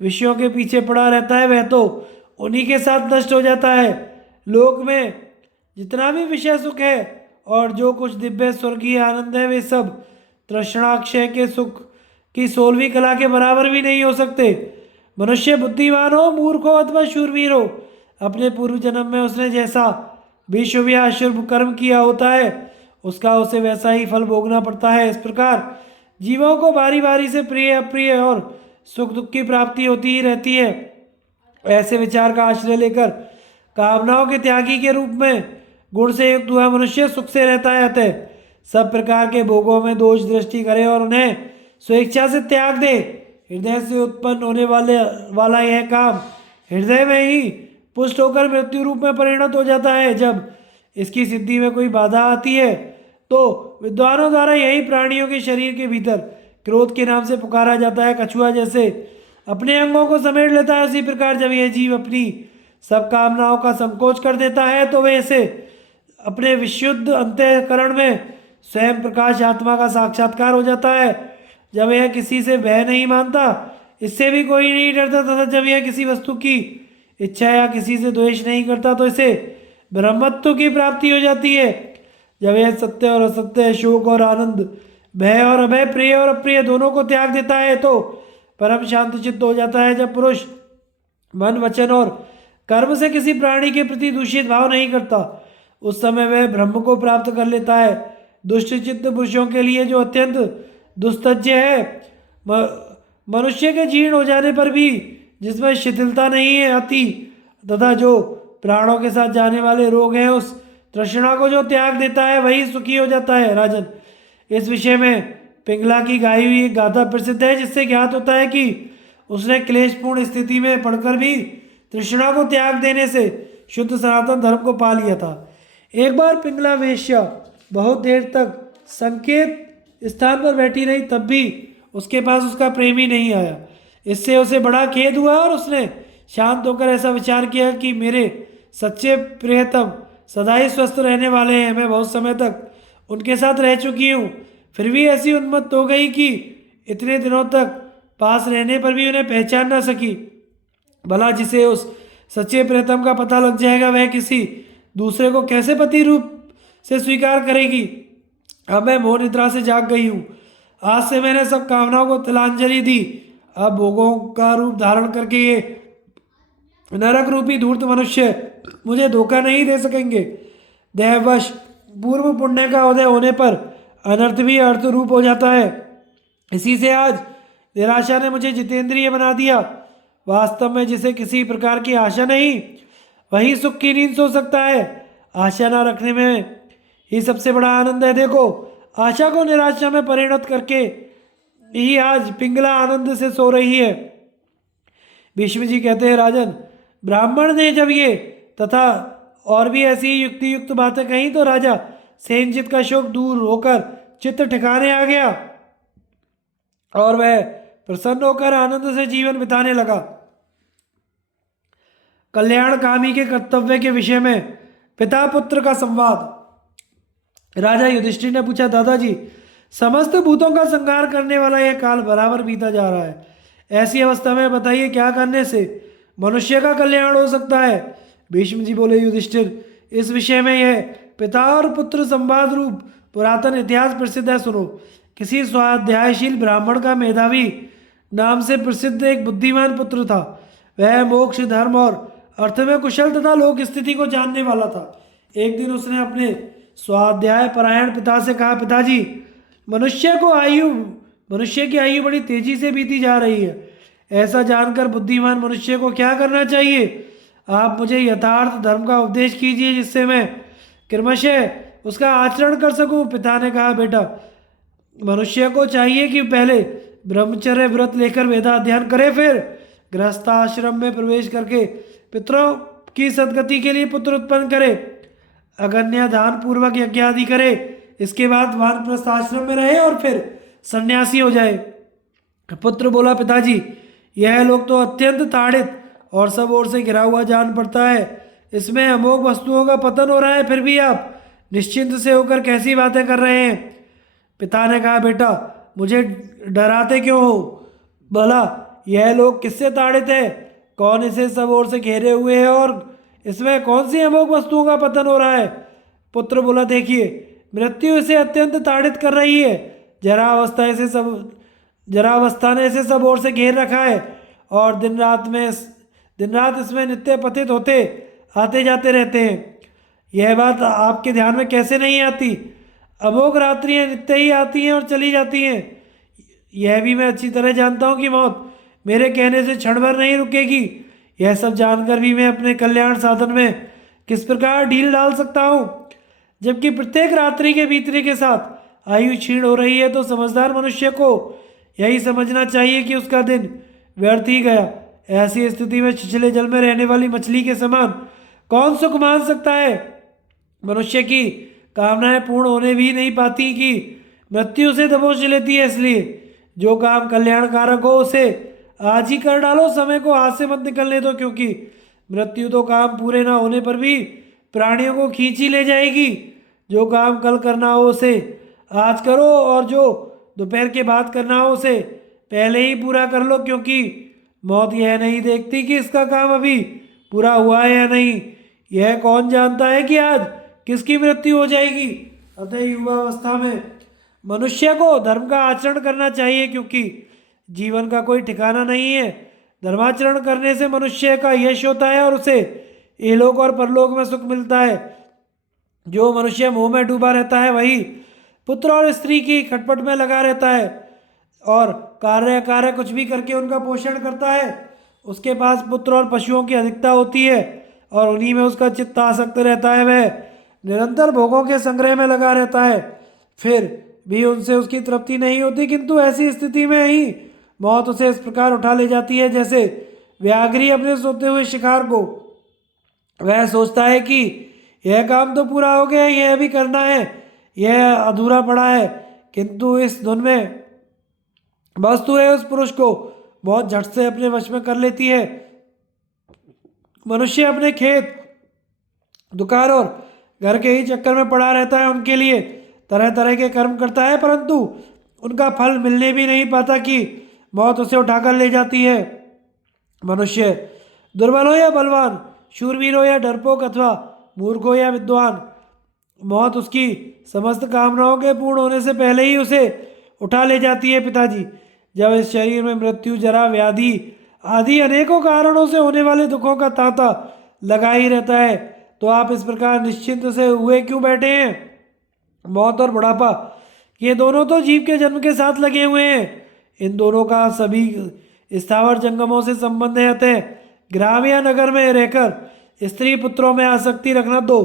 विषयों के पीछे पड़ा रहता है, वह तो उन्हीं के साथ नष्ट हो जाता है। लोक में जितना भी विषय सुख है और जो कुछ दिव्य स्वर्गीय आनंद है, वे सब तृष्णाक्षय के सुख की 16वीं कला के बराबर भी नहीं हो सकते। मनुष्य बुद्धिमान हो, मूर्ख हो अथवा शूरवीर हो, अपने पूर्व जन्म में उसने जैसा भी शुभ या अशुभ कर्म किया होता है, उसका उसे वैसा ही फल भोगना पड़ता है। इस प्रकार जीवों को बारी बारी से प्रिय अप्रिय और सुख दुख की प्राप्ति होती ही रहती है। ऐसे विचार का आश्रय लेकर कामनाओं के त्यागी के रूप में गुण से युक्त हुआ मनुष्य सुख से रहता है। अतः सब प्रकार के भोगों में दोष दृष्टि करे और उन्हें स्वेच्छा से त्याग दे। हृदय से उत्पन्न होने वाला यह काम हृदय में ही पुष्ट होकर मृत्यु रूप में परिणत हो जाता है। जब इसकी सिद्धि में कोई बाधा आती है तो विद्वानों द्वारा यही प्राणियों के शरीर के भीतर क्रोध के नाम से पुकारा जाता है। कछुआ जैसे अपने अंगों को समेट लेता है, उसी प्रकार जब यह जीव अपनी सब कामनाओं का संकोच कर देता है तो वे इसे अपने विशुद्ध अंतःकरण में स्वयं प्रकाश आत्मा का साक्षात्कार हो जाता है। जब यह किसी से भय नहीं मानता, इससे भी कोई नहीं डरता, तथा जब यह किसी वस्तु की इच्छा या किसी से द्वेष नहीं करता, तो इसे ब्रह्मत्व की प्राप्ति हो जाती है। जब यह सत्य और असत्य, शोक और आनंद, भय और अभय, प्रिय और अप्रिय दोनों को त्याग देता है तो परम शांत चित्त हो जाता है। जब पुरुष मन, वचन और कर्म से किसी प्राणी के प्रति दूषित भाव नहीं करता, उस समय वह ब्रह्म को प्राप्त कर लेता है। दुष्ट चित्त पुरुषों के लिए जो अत्यंत दुस्तज्य है, मनुष्य के जीर्ण हो जाने पर भी जिसमें शिथिलता नहीं है आती, तथा जो प्राणों के साथ जाने वाले रोग हैं, उस तृष्णा को जो त्याग देता है, वही सुखी हो जाता है। राजन, इस विषय में पिंगला की गाई हुई एक गाथा प्रसिद्ध है, जिससे ज्ञात होता है कि उसने क्लेशपूर्ण स्थिति में पड़कर भी तृष्णा को त्याग देने से शुद्ध सनातन धर्म को पा लिया था। एक बार पिंगला वेश्या बहुत देर तक संकेत स्थान पर बैठी रही, तब भी उसके पास उसका प्रेमी नहीं आया। इससे उसे बड़ा खेद हुआ और उसने शांत होकर ऐसा विचार किया कि मेरे सच्चे प्रियतम सदा ही स्वस्थ रहने वाले हैं। मैं बहुत समय तक उनके साथ रह चुकी हूँ, फिर भी ऐसी उन्मत्त हो गई कि इतने दिनों तक पास रहने पर भी उन्हें पहचान न सकी। भला जिसे उस सच्चे प्रियतम का पता लग जाएगा, वह किसी दूसरे को कैसे पति रूप से स्वीकार करेगी। अब मैं मोह निद्रा से जाग गई हूँ। आज से मैंने सब कामनाओं को तिलांजलि दी। अब भोगों का रूप धारण करके ये नरक रूपी धूर्त मनुष्य मुझे धोखा नहीं दे सकेंगे। दैववश पूर्व पुण्य का उदय होने पर अनर्थ भी अर्थ रूप हो जाता है। इसी से आज निराशा ने मुझे जितेंद्रिय बना दिया। वास्तव में जिसे किसी प्रकार की आशा नहीं, वही सुख की नींद सो सकता है। आशा न रखने में ही सबसे बड़ा आनंद है। देखो, आशा को निराशा में परिणत करके ही आज पिंगला आनंद से सो रही है। भीष्म जी कहते हैं, राजन, ब्राह्मण ने जब ये तथा और भी ऐसी युक्ति युक्त बातें कही तो राजा सेनजित का शोक दूर होकर चित्त ठिकाने आ गया और वह प्रसन्न होकर आनंद से जीवन बिताने लगा। कल्याणकामी के कर्तव्य के विषय में पिता पुत्र का संवाद। राजा युधिष्ठिर ने पूछा, दादाजी, समस्त भूतों का संहार करने वाला यह काल बराबर बीता जा रहा है। ऐसी अवस्था में बताइए क्या करने से मनुष्य का कल्याण हो सकता है। भीष्म जी बोले, युधिष्ठिर, इस विषय में यह पिता और पुत्र संवाद रूप पुरातन इतिहास प्रसिद्ध है, सुनो। किसी स्वाध्यायशील ब्राह्मण का मेधावी नाम से प्रसिद्ध एक बुद्धिमान पुत्र था। वह मोक्ष, धर्म और अर्थ में कुशल तथा लोक स्थिति को जानने वाला था। एक दिन उसने अपने स्वाध्याय परायण पिता से कहा, पिताजी, मनुष्य की आयु बड़ी तेजी से बीती जा रही है। ऐसा जानकर बुद्धिमान मनुष्य को क्या करना चाहिए? आप मुझे यथार्थ धर्म का उपदेश कीजिए जिससे मैं क्रमशः उसका आचरण कर सकूं। पिता ने कहा, बेटा, मनुष्य को चाहिए कि पहले ब्रह्मचर्य व्रत लेकर वेदाध्ययन करे, फिर गृहस्थाश्रम में प्रवेश करके पितरों की सदगति के लिए पुत्र उत्पन्न करे, अगन्य दान पूर्वक यज्ञ आदि करे। इसके बाद वानप्रस्थ आश्रम में रहे और फिर सन्यासी हो जाए। पुत्र बोला, पिताजी, यह लोग तो अत्यंत ताड़ित और सब ओर से घिरा हुआ जान पड़ता है। इसमें अमोघ वस्तुओं का पतन हो रहा है, फिर भी आप निश्चिंत से होकर कैसी बातें कर रहे हैं। पिता ने कहा, बेटा, मुझे डराते क्यों हो? भला यह लोग किससे ताड़ित है? कौन इसे सब ओर से घेरे हुए है और इसमें कौन सी अमोघ वस्तुओं का पतन हो रहा है? पुत्र बोला, देखिए, मृत्यु इसे अत्यंत ताड़ित कर रही है। जरावस्था ने इसे सब ओर से घेर रखा है और दिन रात इसमें नित्य पतित होते आते जाते रहते हैं। यह बात आपके ध्यान में कैसे नहीं आती? अमोघ रात्रियां नित्य ही आती हैं और चली जाती हैं। यह भी मैं अच्छी तरह जानता हूँ कि मौत मेरे कहने से क्षण भर नहीं रुकेगी। यह सब जानकर भी मैं अपने कल्याण साधन में किस प्रकार ढील डाल सकता हूँ? जबकि प्रत्येक रात्रि के बीतने के साथ आयु क्षीण हो रही है, तो समझदार मनुष्य को यही समझना चाहिए कि उसका दिन व्यर्थ ही गया। ऐसी स्थिति में छिछले जल में रहने वाली मछली के समान कौन सुख मान सकता है? मनुष्य की कामनाएं पूर्ण होने भी नहीं पाती कि मृत्यु से दबोच लेती है। इसलिए जो काम कल्याणकारक हो उसे आज ही कर डालो, समय को हाथ से मत निकलने दो, क्योंकि मृत्यु तो काम पूरे ना होने पर भी प्राणियों को खींच ही ले जाएगी। जो काम कल करना हो उसे आज करो और जो दोपहर के बाद करना हो उसे पहले ही पूरा कर लो, क्योंकि मौत यह नहीं देखती कि इसका काम अभी पूरा हुआ है या नहीं। यह कौन जानता है कि आज किसकी मृत्यु हो जाएगी? अतः युवावस्था में मनुष्य को धर्म का आचरण करना चाहिए, क्योंकि जीवन का कोई ठिकाना नहीं है। धर्माचरण करने से मनुष्य का यश होता है और उसे इहलोक और परलोक में सुख मिलता है। जो मनुष्य मोह में डूबा रहता है वही पुत्र और स्त्री की खटपट में लगा रहता है और कार्य कुछ भी करके उनका पोषण करता है। उसके पास पुत्र और पशुओं की अधिकता होती है और उन्हीं में उसका चित्त आसक्त रहता है। वह निरंतर भोगों के संग्रह में लगा रहता है, फिर भी उनसे उसकी तृप्ति नहीं होती। किंतु ऐसी स्थिति में ही मौत उसे इस प्रकार उठा ले जाती है जैसे व्याघ्री अपने सोते हुए शिकार को। वह सोचता है कि यह काम तो पूरा हो गया, यह भी करना है, यह अधूरा पड़ा है, किंतु इस धुन में वस्तु है उस पुरुष को बहुत झट से अपने वश में कर लेती है। मनुष्य अपने खेत, दुकान और घर के ही चक्कर में पड़ा रहता है। उनके लिए तरह तरह के कर्म करता है, परंतु उनका फल मिलने भी नहीं पाता कि मौत उसे उठाकर ले जाती है। मनुष्य दुर्बल हो या बलवान, शूरवीर हो या डरपोक अथवा मूर्ख हो या विद्वान, मौत उसकी समस्त कामनाओं के पूर्ण होने से पहले ही उसे उठा ले जाती है। पिताजी, जब इस शरीर में मृत्यु, जरा, व्याधि आदि अनेकों कारणों से होने वाले दुखों का तांता लगा ही रहता है, तो आप इस प्रकार निश्चिंत से हुए क्यों बैठे हैं? मौत और बुढ़ापा ये दोनों तो जीव के जन्म के साथ लगे हुए हैं। इन दोनों का सभी स्थावर जंगमों से संबंध है। अतः ग्राम या नगर में रहकर स्त्री पुत्रों में आसक्ति रखना तो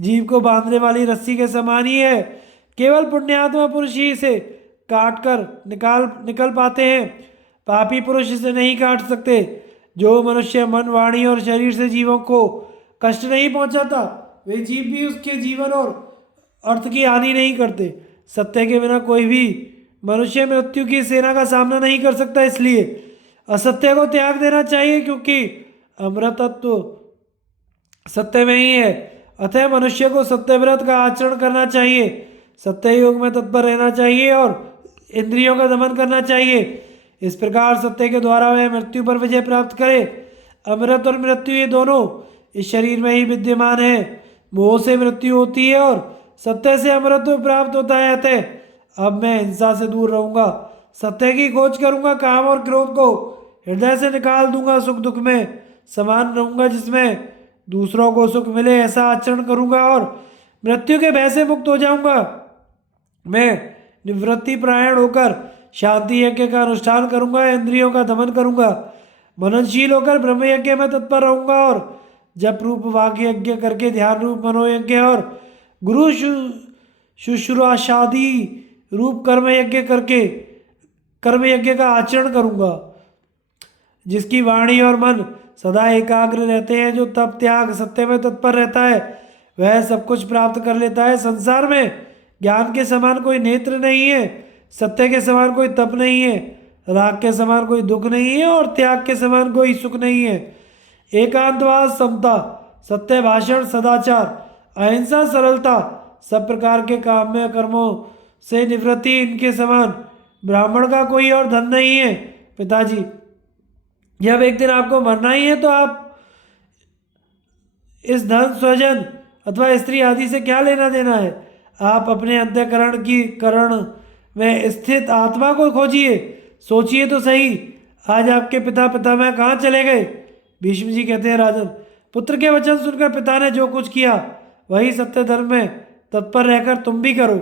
जीव को बांधने वाली रस्सी के समान ही है। केवल पुण्यात्मा पुरुष ही इसे काट कर निकल पाते हैं। पापी पुरुष इसे नहीं काट सकते। जो मनुष्य मन, वाणी और शरीर से जीवों को कष्ट नहीं पहुंचाता, वे जीव भी उसके जीवन और अर्थ की हानि नहीं करते। सत्य के बिना कोई भी मनुष्य मृत्यु की सेना का सामना नहीं कर सकता। इसलिए असत्य को त्याग देना चाहिए, क्योंकि अमृतत्व सत्य में ही है। अतः मनुष्य को सत्यव्रत का आचरण करना चाहिए, सत्य योग में तत्पर रहना चाहिए और इंद्रियों का दमन करना चाहिए। इस प्रकार सत्य के द्वारा वह मृत्यु पर विजय प्राप्त करे। अमृत और मृत्यु ये दोनों इस शरीर में ही विद्यमान है। मोह से मृत्यु होती है और सत्य से अमृत प्राप्त होता है। अतः अब मैं हिंसा से दूर रहूंगा, सत्य की खोज करूंगा, काम और क्रोध को हृदय से निकाल दूंगा, सुख दुख में समान रहूंगा, जिसमें दूसरों को सुख मिले ऐसा आचरण करूंगा और मृत्यु के भय से मुक्त हो जाऊंगा। मैं निवृत्ति प्रायण होकर शांति यज्ञ का अनुष्ठान करूंगा, इंद्रियों का दमन करूंगा, मननशील होकर ब्रह्म यज्ञ में तत्पर रहूंगा और जप रूप वाक्य यज्ञ करके ध्यान रूप मनोयज्ञ और गुरु शुश्रूषादि रूप कर्म यज्ञ करके कर्म यज्ञ का आचरण करूंगा। जिसकी वाणी और मन सदा एकाग्र रहते हैं, जो तप त्याग सत्य में तत्पर रहता है, वह सब कुछ प्राप्त कर लेता है। संसार में ज्ञान के समान कोई नेत्र नहीं है, सत्य के समान कोई तप नहीं है, राग के समान कोई दुख नहीं है और त्याग के समान कोई सुख नहीं है। एकांतवास, समता, सत्य भाषण, सदाचार, अहिंसा, सरलता, सब प्रकार के काम्य कर्मों से निवृत्ति, इनके समान ब्राह्मण का कोई और धन नहीं है। पिताजी, जब एक दिन आपको मरना ही है तो आप इस धन, स्वजन अथवा स्त्री आदि से क्या लेना देना है। आप अपने अंतःकरण की करण में स्थित आत्मा को खोजिए, सोचिए तो सही, आज आपके पिता पितामह कहाँ चले गए। भीष्म जी कहते हैं, राजन, पुत्र के वचन सुनकर पिता ने जो कुछ किया वही सत्य धर्म में तत्पर रहकर तुम भी करो।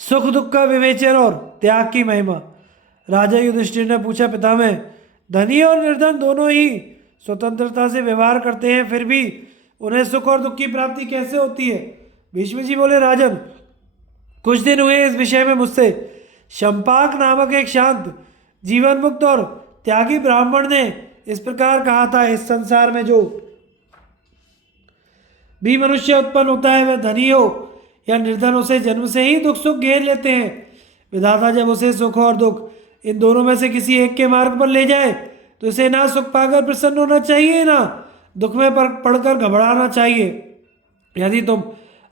सुख दुख का विवेचन और त्याग की महिमा। राजा युधिष्ठिर ने पूछा, पितामह, धनी और निर्धन दोनों ही स्वतंत्रता से व्यवहार करते हैं, फिर भी उन्हें सुख और दुख की प्राप्ति कैसे होती है। भीष्म जी बोले, राजन, कुछ दिन हुए इस विषय में मुझसे शंपाक नामक एक शांत, जीवन मुक्त और त्यागी ब्राह्मण ने इस प्रकार कहा था, इस संसार में जो भी मनुष्य उत्पन्न होता है, वह धनी हो या निर्धन, उसे जन्म से ही दुख सुख घेर लेते हैं। विधाता जब उसे सुख और दुख इन दोनों में से किसी एक के मार्ग पर ले जाए तो इसे ना सुख पाकर प्रसन्न होना चाहिए, ना दुख में पड़कर घबराना चाहिए। यदि तुम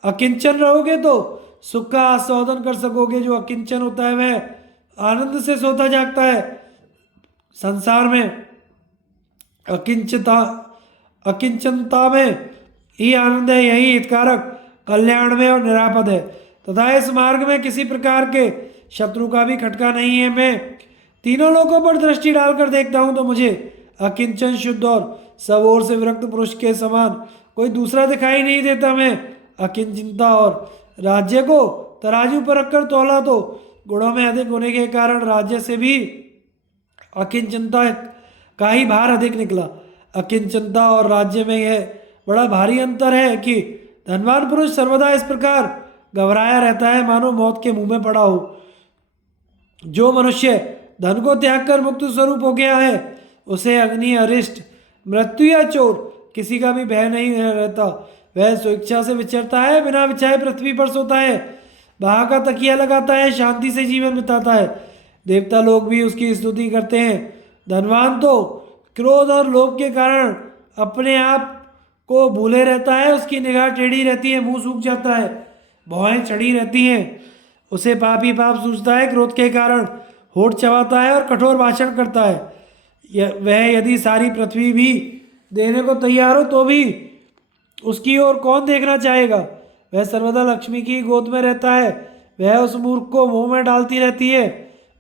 अकिंचन रहोगे तो सुख का आस्वादन कर सकोगे। जो अकिंचन होता है वह आनंद से सोता जागता है। संसार में अकिंचनता में ही आनंद है, यही हितकारक, कल्याण में और निरापद है तथा इस मार्ग में किसी प्रकार के शत्रु का भी खटका नहीं है। मैं तीनों लोगों पर दृष्टि डालकर देखता हूं तो मुझे अकिंचन, शुद्ध और सब ओर से विरक्त पुरुष के समान कोई दूसरा दिखाई नहीं देता। मैं अकिंचनता और राज्य को तराजू पर रखकर तौला तो गुणों में अधिक होने के कारण राज्य से भी अकिंचनता का ही भार अधिक निकला। अकिंचनता और राज्य में यह बड़ा भारी अंतर है कि धनवान पुरुष सर्वदा इस प्रकार घबराया रहता है मानो मौत के मुंह में पड़ा हो। जो मनुष्य धन को त्याग कर मुक्त स्वरूप हो गया है, उसे अग्नि, अरिष्ट, मृत्यु या चोर किसी का भी भय नहीं रहता। वह स्वेच्छा से विचरता है, बिना बिछाए पृथ्वी पर सोता है, वहां का तकिया लगाता है, शांति से जीवन बिताता है। देवता लोग भी उसकी स्तुति करते हैं। धनवान तो क्रोध और लोभ के कारण अपने आप को भूले रहता है, उसकी निगाह टेढ़ी रहती है, मुंह सूख जाता है, भौहें चढ़ी रहती हैं, उसे पाप ही पाप सूझता है। क्रोध के कारण होठ चबाता है और कठोर भाषण करता है। वह यदि सारी पृथ्वी भी देने को तैयार हो तो भी उसकी ओर कौन देखना चाहेगा। वह सर्वदा लक्ष्मी की गोद में रहता है, वह उस मूर्ख को मुंह में डालती रहती है।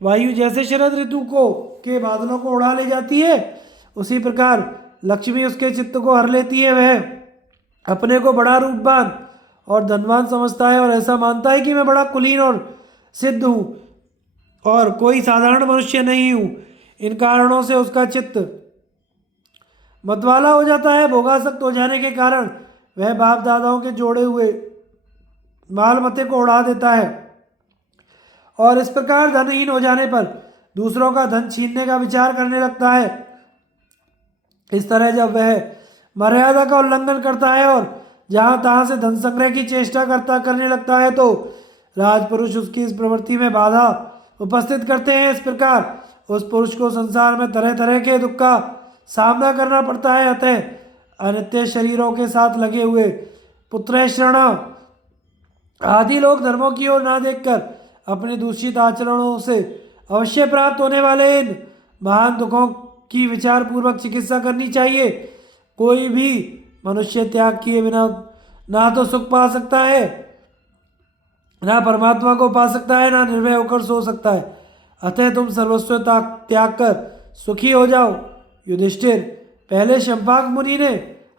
वायु जैसे शरद ऋतु को के बादलों को उड़ा ले जाती है, उसी प्रकार लक्ष्मी उसके चित्त को हर लेती है। वह अपने को बड़ा रूपवान और धनवान समझता है और ऐसा मानता है कि मैं बड़ा कुलीन और सिद्ध हूँ और कोई साधारण मनुष्य नहीं हूँ। इन कारणों से उसका चित्त मतवाला हो जाता है। भोगासक्त हो जाने के कारण वह बाप दादाओं के जोड़े हुए माल मते को उड़ा देता है और इस प्रकार धनहीन हो जाने पर दूसरों का धन छीनने का विचार करने लगता है। इस तरह जब वह मर्यादा का उल्लंघन करता है और जहाँ तहाँ से धन संग्रह की चेष्टा करने लगता है तो राजपुरुष उसकी इस प्रवृत्ति में बाधा उपस्थित करते हैं। इस प्रकार उस पुरुष को संसार में तरह तरह के दुख का सामना करना पड़ता है। अतः अनित्य शरीरों के साथ लगे हुए पुत्रेषण आदि लोग धर्मों की ओर ना देखकर अपने दूषित आचरणों से अवश्य प्राप्त होने वाले इन महान दुखों की विचार पूर्वक चिकित्सा करनी चाहिए। कोई भी मनुष्य त्याग किए बिना ना तो सुख पा सकता है, ना परमात्मा को पा सकता है, ना निर्भय होकर सो सकता है। अतः तुम सर्वस्व त्याग कर सुखी हो जाओ। युधिष्ठिर, पहले शंपाक मुनि ने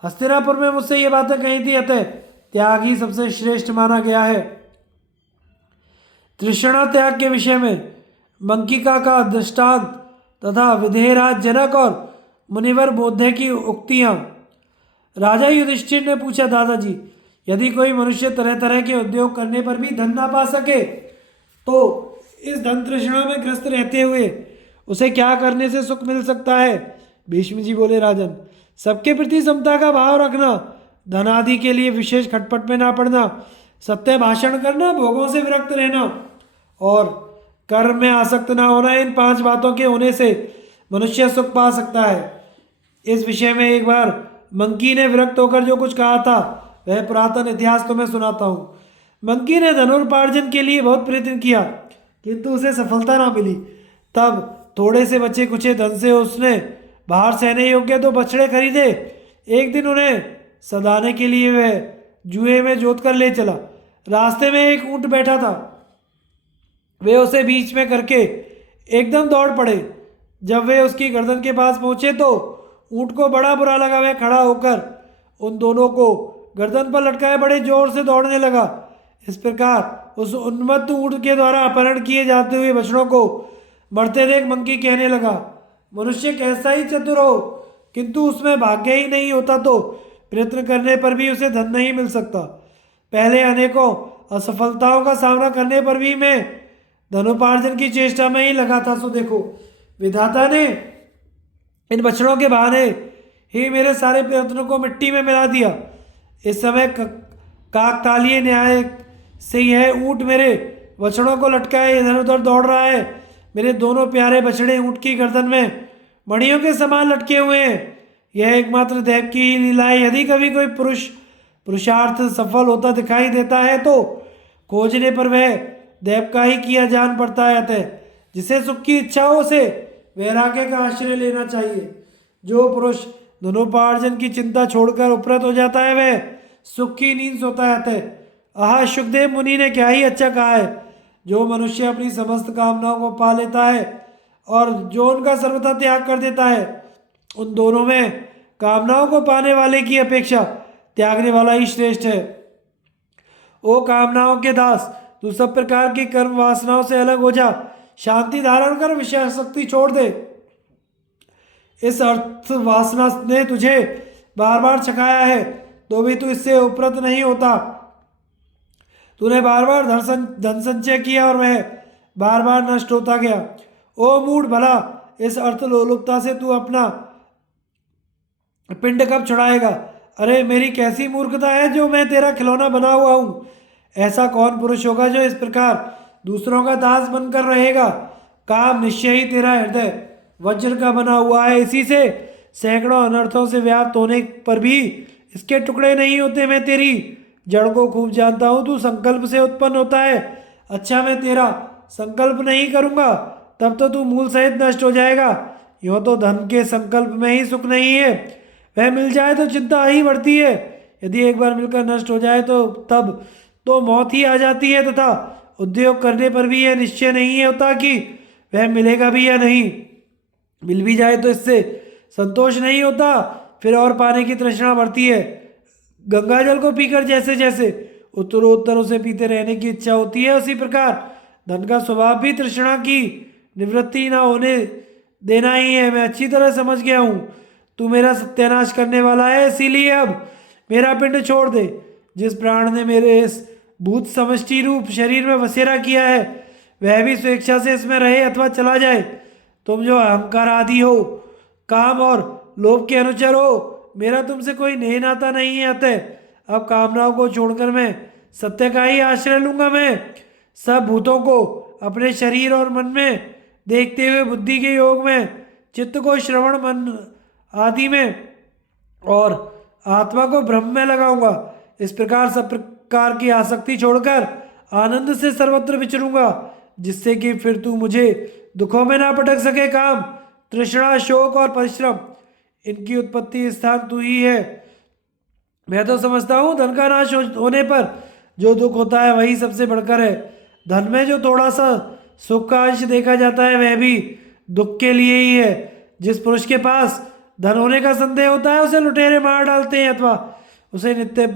हस्तिनापुर में मुझसे ये बातें कही थी, अतः त्याग ही सबसे श्रेष्ठ माना गया है। तृष्णा त्याग के विषय में मंकिका का दृष्टांत तथा विधेयराज जनक और मुनिवर बोधे की उक्तियां। राजा युधिष्ठिर ने पूछा, दादाजी, यदि कोई मनुष्य तरह तरह के उद्योग करने पर भी धन ना पा सके तो इस धन तृष्णा में ग्रस्त रहते हुए उसे क्या करने से सुख मिल सकता है? भीष्म जी बोले, राजन, सबके प्रति समता का भाव रखना, धन आदि के लिए विशेष खटपट में ना पड़ना, सत्य भाषण करना, भोगों से विरक्त रहना और कर्म में आसक्त ना होना, इन 5 बातों के होने से मनुष्य सुख पा सकता है। इस विषय में एक बार मंकी ने विरक्त होकर जो कुछ कहा था वह पुरातन इतिहास तुम्हें सुनाता हूँ। मंकी ने धनुर्पार्जन के लिए बहुत प्रयत्न किया किंतु उसे सफलता ना मिली। तब थोड़े से बचे कुचे धन से उसने बाहर सहने योग्य तो बछड़े खरीदे। एक दिन उन्हें सदाने के लिए वह जुए में जोत कर ले चला। रास्ते में एक ऊंट बैठा था, वे उसे बीच में करके एकदम दौड़ पड़े। जब वे उसकी गर्दन के पास पहुंचे तो ऊंट को बड़ा बुरा लगा। वह खड़ा होकर उन दोनों को गर्दन पर लटकाए बड़े जोर से दौड़ने लगा। इस प्रकार उस उन्मत्त ऊंट के द्वारा अपहरण किए जाते हुए बछड़ों को मरते देख मंकी कहने लगा, मनुष्य कैसा ही चतुर हो किंतु उसमें भाग्य ही नहीं होता तो प्रयत्न करने पर भी उसे धन नहीं मिल सकता। पहले अनेकों असफलताओं का सामना करने पर भी मैं धनोपार्जन की चेष्टा में ही लगा था। सो देखो, विधाता ने इन बछड़ों के बहाने ही मेरे सारे प्रयत्नों को मिट्टी में मिला दिया। इस समय काकतालीय न्याय से यह ऊंट मेरे बछड़ों को लटकाए इधर उधर दौड़ रहा है। मेरे दोनों प्यारे बछड़े ऊंट की गर्दन में मणियों के समान लटके हुए हैं। यह एकमात्र देव की ही लीला है। यदि कभी कोई पुरुषार्थ सफल होता दिखाई देता है तो खोजने पर वह देव का ही किया जान पड़ता है। अतः जिसे सुख की इच्छा हो उसे वैराग्य का आश्रय लेना चाहिए। जो पुरुष धनोपार्जन की चिंता छोड़कर उपरत हो जाता है वह सुख की नींद सोता है। अतः आह, सुखदेव मुनि ने क्या ही अच्छा कहा है। जो मनुष्य अपनी समस्त कामनाओं को पा लेता है और जो उनका सर्वथा त्याग कर देता है, उन दोनों में कामनाओं को पाने वाले की अपेक्षा त्यागने वाला ही श्रेष्ठ है। ओ कामनाओं के दास, तू सब प्रकार की कर्म वासनाओं से अलग हो जा, शांति धारण कर विषय शक्ति छोड़ दे। इस अर्थ वासना ने तुझे बार बार छकाया है तो भी तू इससे उपरत नहीं होता। तूने बार बार धन संचय किया और वह बार बार नष्ट होता गया। ओ मूढ़, भला इस अर्थ लोलुपता से तू अपना पिंड कब छुड़ाएगा? अरे मेरी कैसी मूर्खता है जो मैं तेरा खिलौना बना हुआ हूँ। ऐसा कौन पुरुष होगा जो इस प्रकार दूसरों का दास बनकर रहेगा? काम निश्चय ही तेरा हृदय वज्र का बना हुआ है, इसी से सैकड़ों अनर्थों से व्याप्त होने पर भी इसके टुकड़े नहीं होते। मैं तेरी जड़ को खूब जानता हूँ, तू संकल्प से उत्पन्न होता है। अच्छा, मैं तेरा संकल्प नहीं करूँगा तब तो तू मूल सहित नष्ट हो जाएगा। यूँ तो धन के संकल्प में ही सुख नहीं है, वह मिल जाए तो चिंता ही बढ़ती है। यदि एक बार मिलकर नष्ट हो जाए तो तब तो मौत ही आ जाती है, तथा उद्योग करने पर भी यह निश्चय नहीं होता कि वह मिलेगा भी या नहीं। मिल भी जाए तो इससे संतोष नहीं होता, फिर और पाने की तृष्णा बढ़ती है। गंगा जल को पीकर जैसे जैसे उत्तरोत्तर उसे पीते रहने की इच्छा होती है, उसी प्रकार धन का स्वभाव भी तृष्णा की निवृत्ति न होने देना ही है। मैं अच्छी तरह समझ गया हूँ तू मेरा सत्यानाश करने वाला है, इसीलिए अब मेरा पिंड छोड़ दे। जिस प्राण ने मेरे इस भूत समष्टि रूप शरीर में बसेरा किया है वह भी स्वेच्छा से इसमें रहे अथवा चला जाए। तुम जो अहंकार आदि हो, काम और लोभ के अनुचर हो, मेरा तुमसे कोई नेह नाता नहीं है। अतः अब कामनाओं को छोड़कर मैं सत्य का ही आश्रय लूंगा। मैं सब भूतों को अपने शरीर और मन में देखते हुए बुद्धि के योग में, चित्त को श्रवण मन आदि में और आत्मा को ब्रह्म में लगाऊंगा। इस प्रकार सब प्रकार की आसक्ति छोड़कर आनंद से सर्वत्र विचरूंगा, जिससे कि फिर तू मुझे दुखों में ना पटक सके। काम, तृष्णा, शोक और परिश्रम, इनकी उत्पत्ति स्थान तू ही है। मैं तो समझता हूँ धन का नाश होने पर जो दुख होता है वही सबसे बढ़कर है। धन में जो थोड़ा सा सुख का अंश देखा जाता है वह भी दुख के लिए ही है। जिस पुरुष के पास धन होने का संदेह होता है उसे लुटेरे मार डालते हैं अथवा उसे नित्य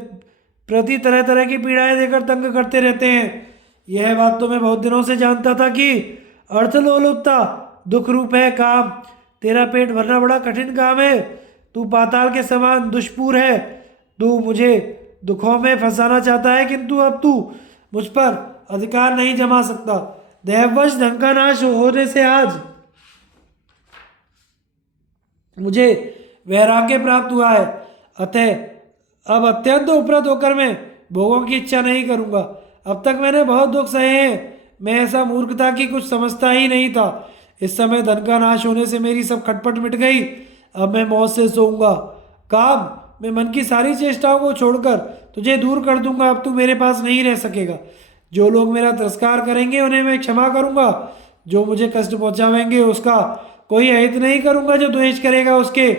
प्रति तरह तरह की पीड़ाएं देकर तंग करते रहते हैं। यह बात तो मैं बहुत दिनों से जानता था कि अर्थलोलुपता दुख रूप है। काम, तेरा पेट भरना बड़ा कठिन काम है। तू पाताल के समान दुष्पूर है। तू मुझे दुखों में फंसाना चाहता है, किंतु अब तू मुझ पर अधिकार नहीं जमा सकता। दैववश धन का नाश होने से आज मुझे वैराग्य प्राप्त हुआ है। अतः अब अत्यंत उपरत होकर मैं भोगों की इच्छा नहीं करूंगा। अब तक मैंने बहुत दुख सहे हैं। मैं ऐसा मूर्ख था कि कुछ समझता ही नहीं था। इस समय धन का नाश होने से मेरी सब खटपट मिट गई। अब मैं मौत से सोऊंगा। काम, मैं मन की सारी चेष्टाओं को छोड़कर तुझे दूर कर दूंगा। अब तू मेरे पास नहीं रह सकेगा। जो लोग मेरा तिरस्कार करेंगे उन्हें मैं क्षमा करूंगा। जो मुझे कष्ट पहुंचावेंगे उसका कोई अहित नहीं करूंगा। जो द्वेष करेगा उसके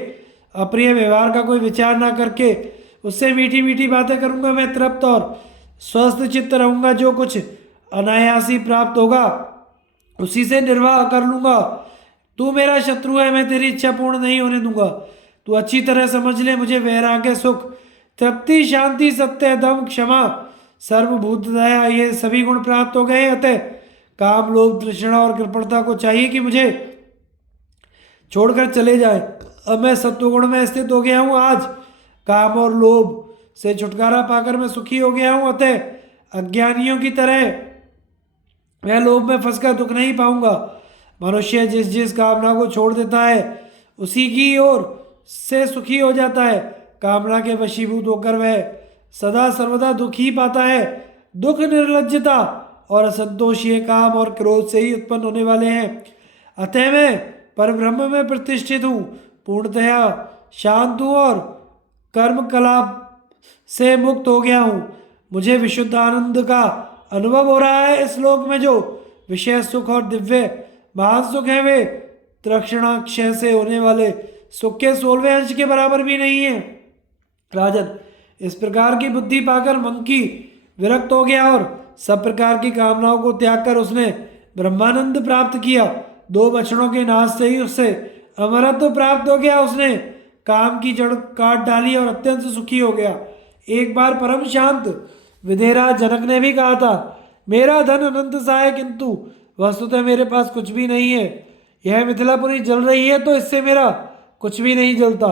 अप्रिय व्यवहार का कोई विचार ना करके उससे मीठी मीठी बातें करूंगा। मैं तृप्त और स्वस्थ चित्त रहूंगा। जो कुछ अनायासी प्राप्त होगा उसी से निर्वाह कर लूंगा। तू मेरा शत्रु है, मैं तेरी इच्छा पूर्ण नहीं होने दूंगा। तू अच्छी तरह समझ ले, मुझे वैराग्य, सुख, तृप्ति, शांति, सत्य, दम, क्षमा, सर्वभूत दया, ये सभी गुण प्राप्त हो गए। अतः काम, लोभ, तृष्णा और कृपणता को चाहिए कि मुझे छोड़कर चले जाए। अब मैं सत्वगुण में स्थित हो गया हूँ। आज काम और लोभ से छुटकारा पाकर मैं सुखी हो गया हूँ। अतः अज्ञानियों की तरह मैं लोभ में फंसकर दुख नहीं पाऊंगा। मनुष्य जिस जिस कामना को छोड़ देता है उसी की ओर से सुखी हो जाता है। कामना के वशीभूत होकर वह सदा सर्वदा दुख ही पाता है। दुख, निर्लज्जता और असंतोष ये काम और क्रोध से ही उत्पन्न होने वाले हैं। अतः मैं परब्रह्म में प्रतिष्ठित हूँ, पूर्णतया शांत हूँ और कर्म कलाप से मुक्त हो गया हूँ। मुझे विशुद्ध आनंद का अनुभव हो रहा है। इस लोक में जो विषय सुख और दिव्य महान सुख है वे तृष्णाक्षय से होने वाले सुख के 16वें अंश के बराबर भी नहीं है। राजन, इस प्रकार की बुद्धि पाकर मंकी विरक्त हो गया और सब प्रकार की कामनाओं को त्याग कर उसने ब्रह्मानंद प्राप्त किया। 2 बछड़ों के नाश से ही उससे अमरत्व प्राप्त हो गया। उसने काम की जड़ काट डाली और अत्यंत सुखी हो गया। एक बार परम शांत विधेरा जनक ने भी कहा था, मेरा धन अनंत सा है, किंतु वस्तुतः मेरे पास कुछ भी नहीं है। यह मिथिलापुरी जल रही है तो इससे मेरा कुछ भी नहीं जलता।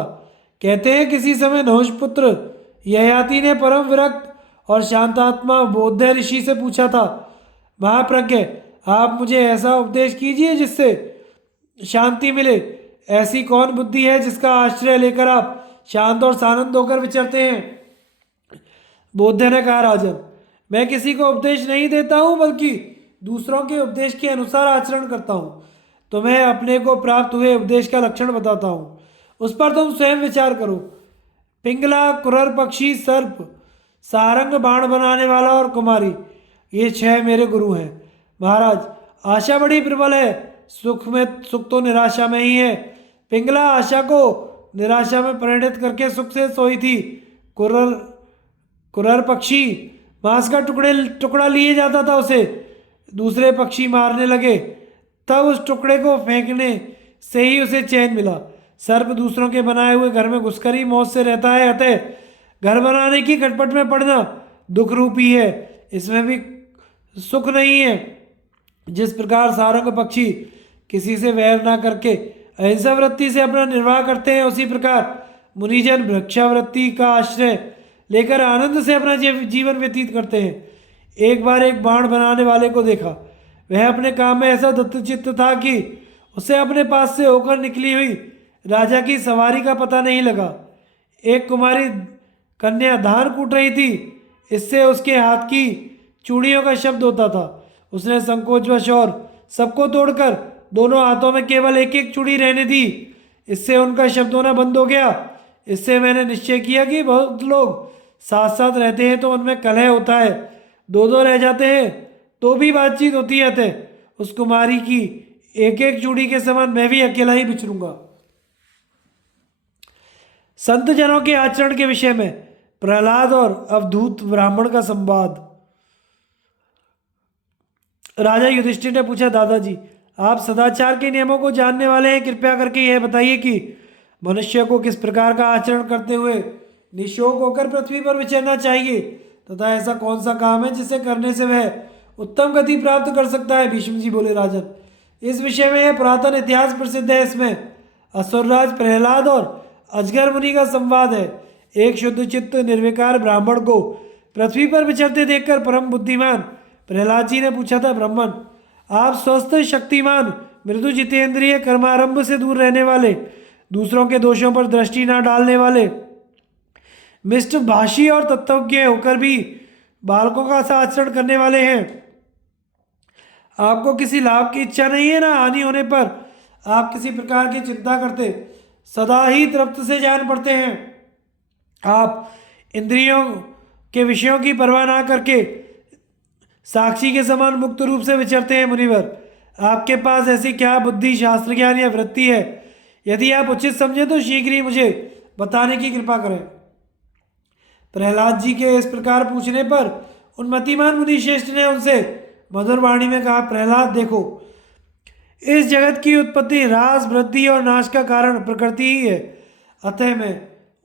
कहते हैं किसी समय नहुष पुत्र ययाति ने परम विरक्त और शांतात्मा बौद्ध ऋषि से पूछा था, महाप्रज्ञ, आप मुझे ऐसा उपदेश कीजिए जिससे शांति मिले। ऐसी कौन बुद्धि है जिसका आश्रय लेकर आप शांत और सानंद होकर विचरते हैं? बौद्ध ने कहा, राजन, मैं किसी को उपदेश नहीं देता हूँ बल्कि दूसरों के उपदेश के अनुसार आचरण करता हूँ। तो मैं अपने को प्राप्त हुए उपदेश का लक्षण बताता हूँ, उस पर तुम स्वयं विचार करो। पिंगला, कुरर पक्षी, सर्प, सारंग बाण बनाने वाला और कुमारी, ये 6 मेरे गुरु हैं। महाराज, आशा बड़ी प्रबल है। सुख तो निराशा में ही है। पिंगला आशा को निराशा में परिणत करके सुख से सोई थी। कुरर पक्षी मांस का टुकड़ा लिए जाता था, उसे दूसरे पक्षी मारने लगे, तब उस टुकड़े को फेंकने से ही उसे चैन मिला। सर्प दूसरों के बनाए हुए घर में घुसकर ही मौत से रहता है। अतः घर बनाने की खटपट में पड़ना दुख रूपी है, इसमें भी सुख नहीं है। जिस प्रकार सारंग पक्षी किसी से वैर ना करके अहिंसा वृत्ति से अपना निर्वाह करते हैं, उसी प्रकार मुनिजन वृक्षावृत्ति का आश्रय लेकर आनंद से अपना जीवन व्यतीत करते हैं। एक बार एक बाण बनाने वाले को देखा। वह अपने काम में ऐसा दत्तचित्त था कि उसे अपने पास से होकर निकली हुई राजा की सवारी का पता नहीं लगा। एक कुमारी कन्या धान कूट रही थी, इससे उसके हाथ की चूड़ियों का शब्द होता था। उसने संकोचवश और सबको तोड़कर दोनों हाथों में केवल एक एक चूड़ी रहने दी, इससे उनका शब्द होना बंद हो गया। इससे मैंने निश्चय किया कि बहुत लोग साथ साथ रहते हैं तो उनमें कलह होता है, दो दो रह जाते हैं तो भी बातचीत होती है। अतः उस कुमारी की एक एक चूड़ी के समान मैं भी अकेला ही बिछड़ूंगा। संत जनों के आचरण के विषय में प्रहलाद और अवधूत ब्राह्मण का संवाद। राजा युधिष्ठिर ने पूछा, दादाजी आप सदाचार के नियमों को जानने वाले हैं, कृपया करके यह बताइए कि मनुष्य को किस प्रकार का आचरण करते हुए निशोक होकर पृथ्वी पर विचरना चाहिए, तथा ऐसा कौन सा काम है जिसे करने से वह उत्तम गति प्राप्त कर सकता है। भीष्म जी बोले, राजन इस विषय में यह पुरातन इतिहास प्रसिद्ध है। इसमें असुरराज प्रहलाद और अजगर मुनि का संवाद है। एक शुद्ध चित्त निर्विकार ब्राह्मण को पृथ्वी पर विचरते देखकर परम बुद्धिमान प्रहलाद जी ने पूछा था, ब्राह्मण आप स्वस्थ शक्तिमान मृदु जितेंद्रिय कर्मारंभ से दूर रहने वाले, दूसरों के दोषों पर दृष्टि न डालने वाले, मिष्ट भाषी और तत्वज्ञ होकर भी बालकों का सा आचरण करने वाले हैं। आपको किसी लाभ की इच्छा नहीं है, ना हानि होने पर आप किसी प्रकार की चिंता करते, सदा ही तृप्त से जान पड़ते हैं। आप इंद्रियों के विषयों की परवाह ना करके साक्षी के समान मुक्त रूप से विचरते हैं। मुनिवर आपके पास ऐसी क्या बुद्धि, शास्त्र ज्ञान या वृत्ति है? यदि आप उचित समझे तो शीघ्र ही मुझे बताने की कृपा करें। प्रहलाद जी के इस प्रकार पूछने पर उन मतिमान मुनि श्रेष्ठ ने उनसे मधुर वाणी में कहा, प्रहलाद देखो, इस जगत की उत्पत्ति, ह्रास, वृद्धि और नाश का कारण प्रकृति ही है। अतः मैं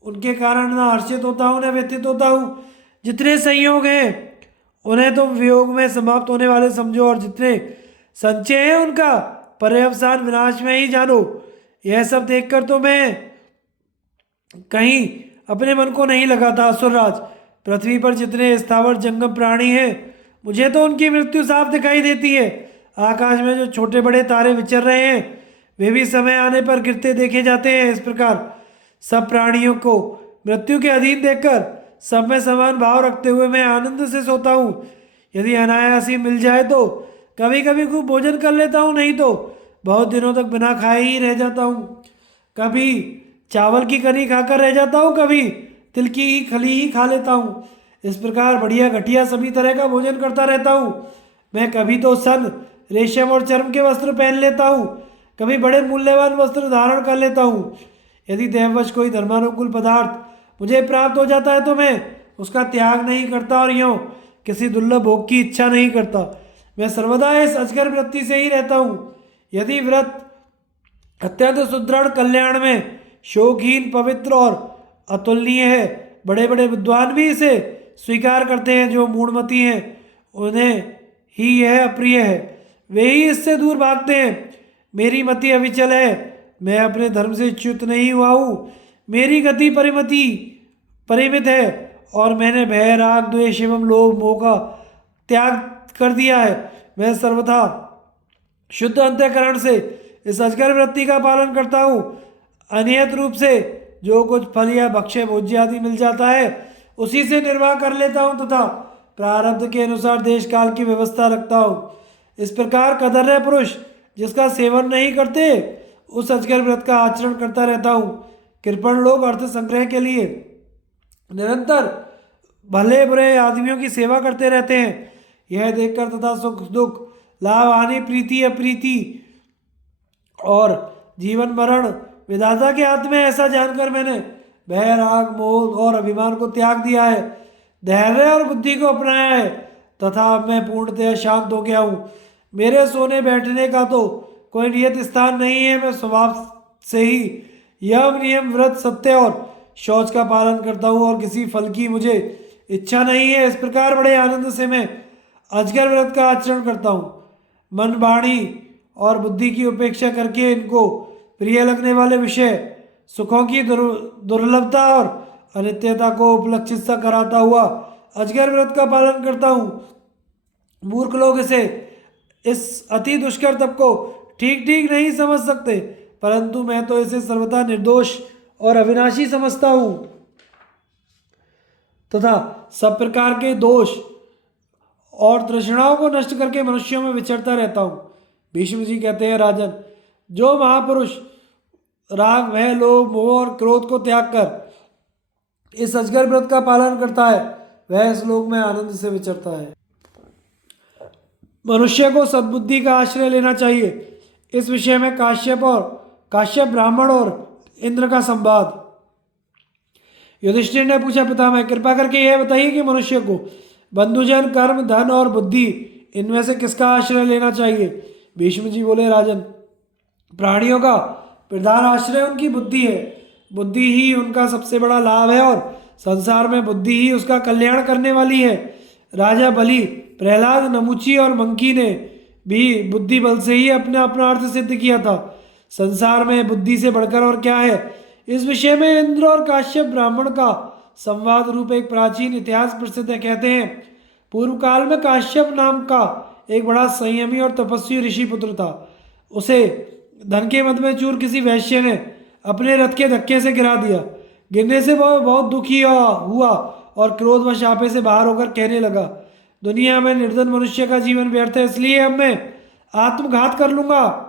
उनके कारण न हर्षित होता हूँ न व्यथित होता हूँ। जितने संयोग हैं उन्हें तुम वियोग में समाप्त होने वाले समझो, और जितने संचय हैं उनका पर्यवसान विनाश में ही जानो। यह सब देखकर तो मैं कहीं अपने मन को नहीं लगाता। असुरराज पृथ्वी पर जितने स्थावर जंगम प्राणी हैं, मुझे तो उनकी मृत्यु साफ दिखाई देती है। आकाश में जो छोटे बड़े तारे विचर रहे हैं, वे भी समय आने पर गिरते देखे जाते हैं। इस प्रकार सब प्राणियों को मृत्यु के अधीन देखकर सब में समान भाव रखते हुए मैं आनंद से सोता हूँ। यदि अनायास ही मिल जाए तो कभी कभी खूब भोजन कर लेता हूँ, नहीं तो बहुत दिनों तक बिना खाए ही रह जाता हूँ। कभी चावल की कनी खाकर रह जाता हूँ, कभी तिल की ही खली ही खा लेता हूँ। इस प्रकार बढ़िया घटिया सभी तरह का भोजन करता रहता हूँ। मैं कभी तो सन, रेशम और चर्म के वस्त्र पहन लेता हूँ, कभी बड़े मूल्यवान वस्त्र धारण कर लेता हूँ। यदि देववश कोई धर्मानुकूल पदार्थ मुझे प्राप्त हो जाता है तो मैं उसका त्याग नहीं करता और यूँ किसी दुर्लभ भोग की इच्छा नहीं करता। मैं सर्वदा इस अजगर वृत्ति से ही रहता हूँ। यदि व्रत अत्यंत सुदृढ़ कल्याण में शोकहीन, पवित्र और अतुलनीय है, बड़े बड़े विद्वान भी इसे स्वीकार करते हैं। जो मूढ़मती हैं उन्हें ही यह अप्रिय है, वे ही इससे दूर भागते हैं। मेरी मति अविचल है, मैं अपने धर्म से च्युत नहीं हुआ हूँ। मेरी गति परिमित है और मैंने भय, राग, द्वेष एवं लोभ, मोह का त्याग कर दिया है। मैं सर्वथा शुद्ध अंतःकरण से इस अजगर वृत्ति का पालन करता हूँ। अनियत रूप से जो कुछ फल या भक्ष्य भोज्य आदि मिल जाता है उसी से निर्वाह कर लेता हूँ तथा प्रारब्ध के अनुसार देश काल की व्यवस्था रखता हूँ। इस प्रकार कदर्य पुरुष जिसका सेवन नहीं करते उस अजगर व्रत का आचरण करता रहता हूँ। कृपण लोग अर्थ संग्रह के लिए निरंतर भले बुरे आदमियों की सेवा करते रहते हैं। यह देखकर तथा सुख दुख, लाभ हानि, प्रीति अप्रीति और जीवन मरण विधाता के हाथ में ऐसा जानकर मैंने भय, राग, मोह और अभिमान को त्याग दिया है, धैर्य और बुद्धि को अपनाया है तथा अब मैं पूर्णतः शांत हो गया हूँ। मेरे सोने बैठने का तो कोई नियत स्थान नहीं है। मैं स्वभाव से ही यम, नियम, व्रत, सत्य और शौच का पालन करता हूँ और किसी फल की मुझे इच्छा नहीं है। इस प्रकार बड़े आनंद से मैं अजगर व्रत का आचरण करता हूँ। मन, वाणी और बुद्धि की उपेक्षा करके इनको प्रिय लगने वाले विषय, सुखों की दुर्लभता और अनित्यता को उपलक्षित सा कराता हुआ अजगर व्रत का पालन करता हूँ। मूर्ख लोग इसे इस अति दुष्कर तप को ठीक ठीक नहीं समझ सकते, परंतु मैं तो इसे सर्वथा निर्दोष और अविनाशी समझता हूँ तथा सब प्रकार के दोष और तृष्णाओं को नष्ट करके मनुष्यों में विचरता रहता हूँ। भीष्म जी कहते हैं, राजन, जो महापुरुष राग, भय, लोभ, मोह और क्रोध को त्याग कर इस अजगर व्रत का पालन करता है, वह इस लोक में आनंद से विचरता है। मनुष्य को सद्बुद्धि का आश्रय लेना चाहिए। इस विषय में काश्यप ब्राह्मण और इंद्र का संवाद। युधिष्ठिर ने पूछा, पितामह, कृपा करके यह बताइए कि मनुष्य को बंधुजन, कर्म, धन और बुद्धि, इनमें से किसका आश्रय लेना चाहिए? भीष्म जी बोले, राजन, प्राणियों का प्रधान आश्रय उनकी बुद्धि है। बुद्धि ही उनका सबसे बड़ा लाभ है और संसार में बुद्धि ही उसका कल्याण करने वाली है। राजा बलि, प्रहलाद, नमुची और मंकी ने भी बुद्धि बल से ही अपना अपना अर्थ सिद्ध किया था। संसार में बुद्धि से बढ़कर और क्या है? इस विषय में इंद्र और काश्यप ब्राह्मण का संवाद रूप एक प्राचीन इतिहास प्रसिद्ध है। कहते हैं, पूर्व काल में काश्यप नाम का एक बड़ा संयमी और तपस्वी ऋषि पुत्र था। उसे धन के मद में चूर किसी वैश्य ने अपने रथ के धक्के से गिरा दिया। गिरने से वह बहुत दुखी हुआ और क्रोधवश आपे से बाहर होकर कहने लगा, दुनिया में निर्धन मनुष्य का जीवन व्यर्थ है, इसलिए अब मैं आत्मघात कर लूंगा।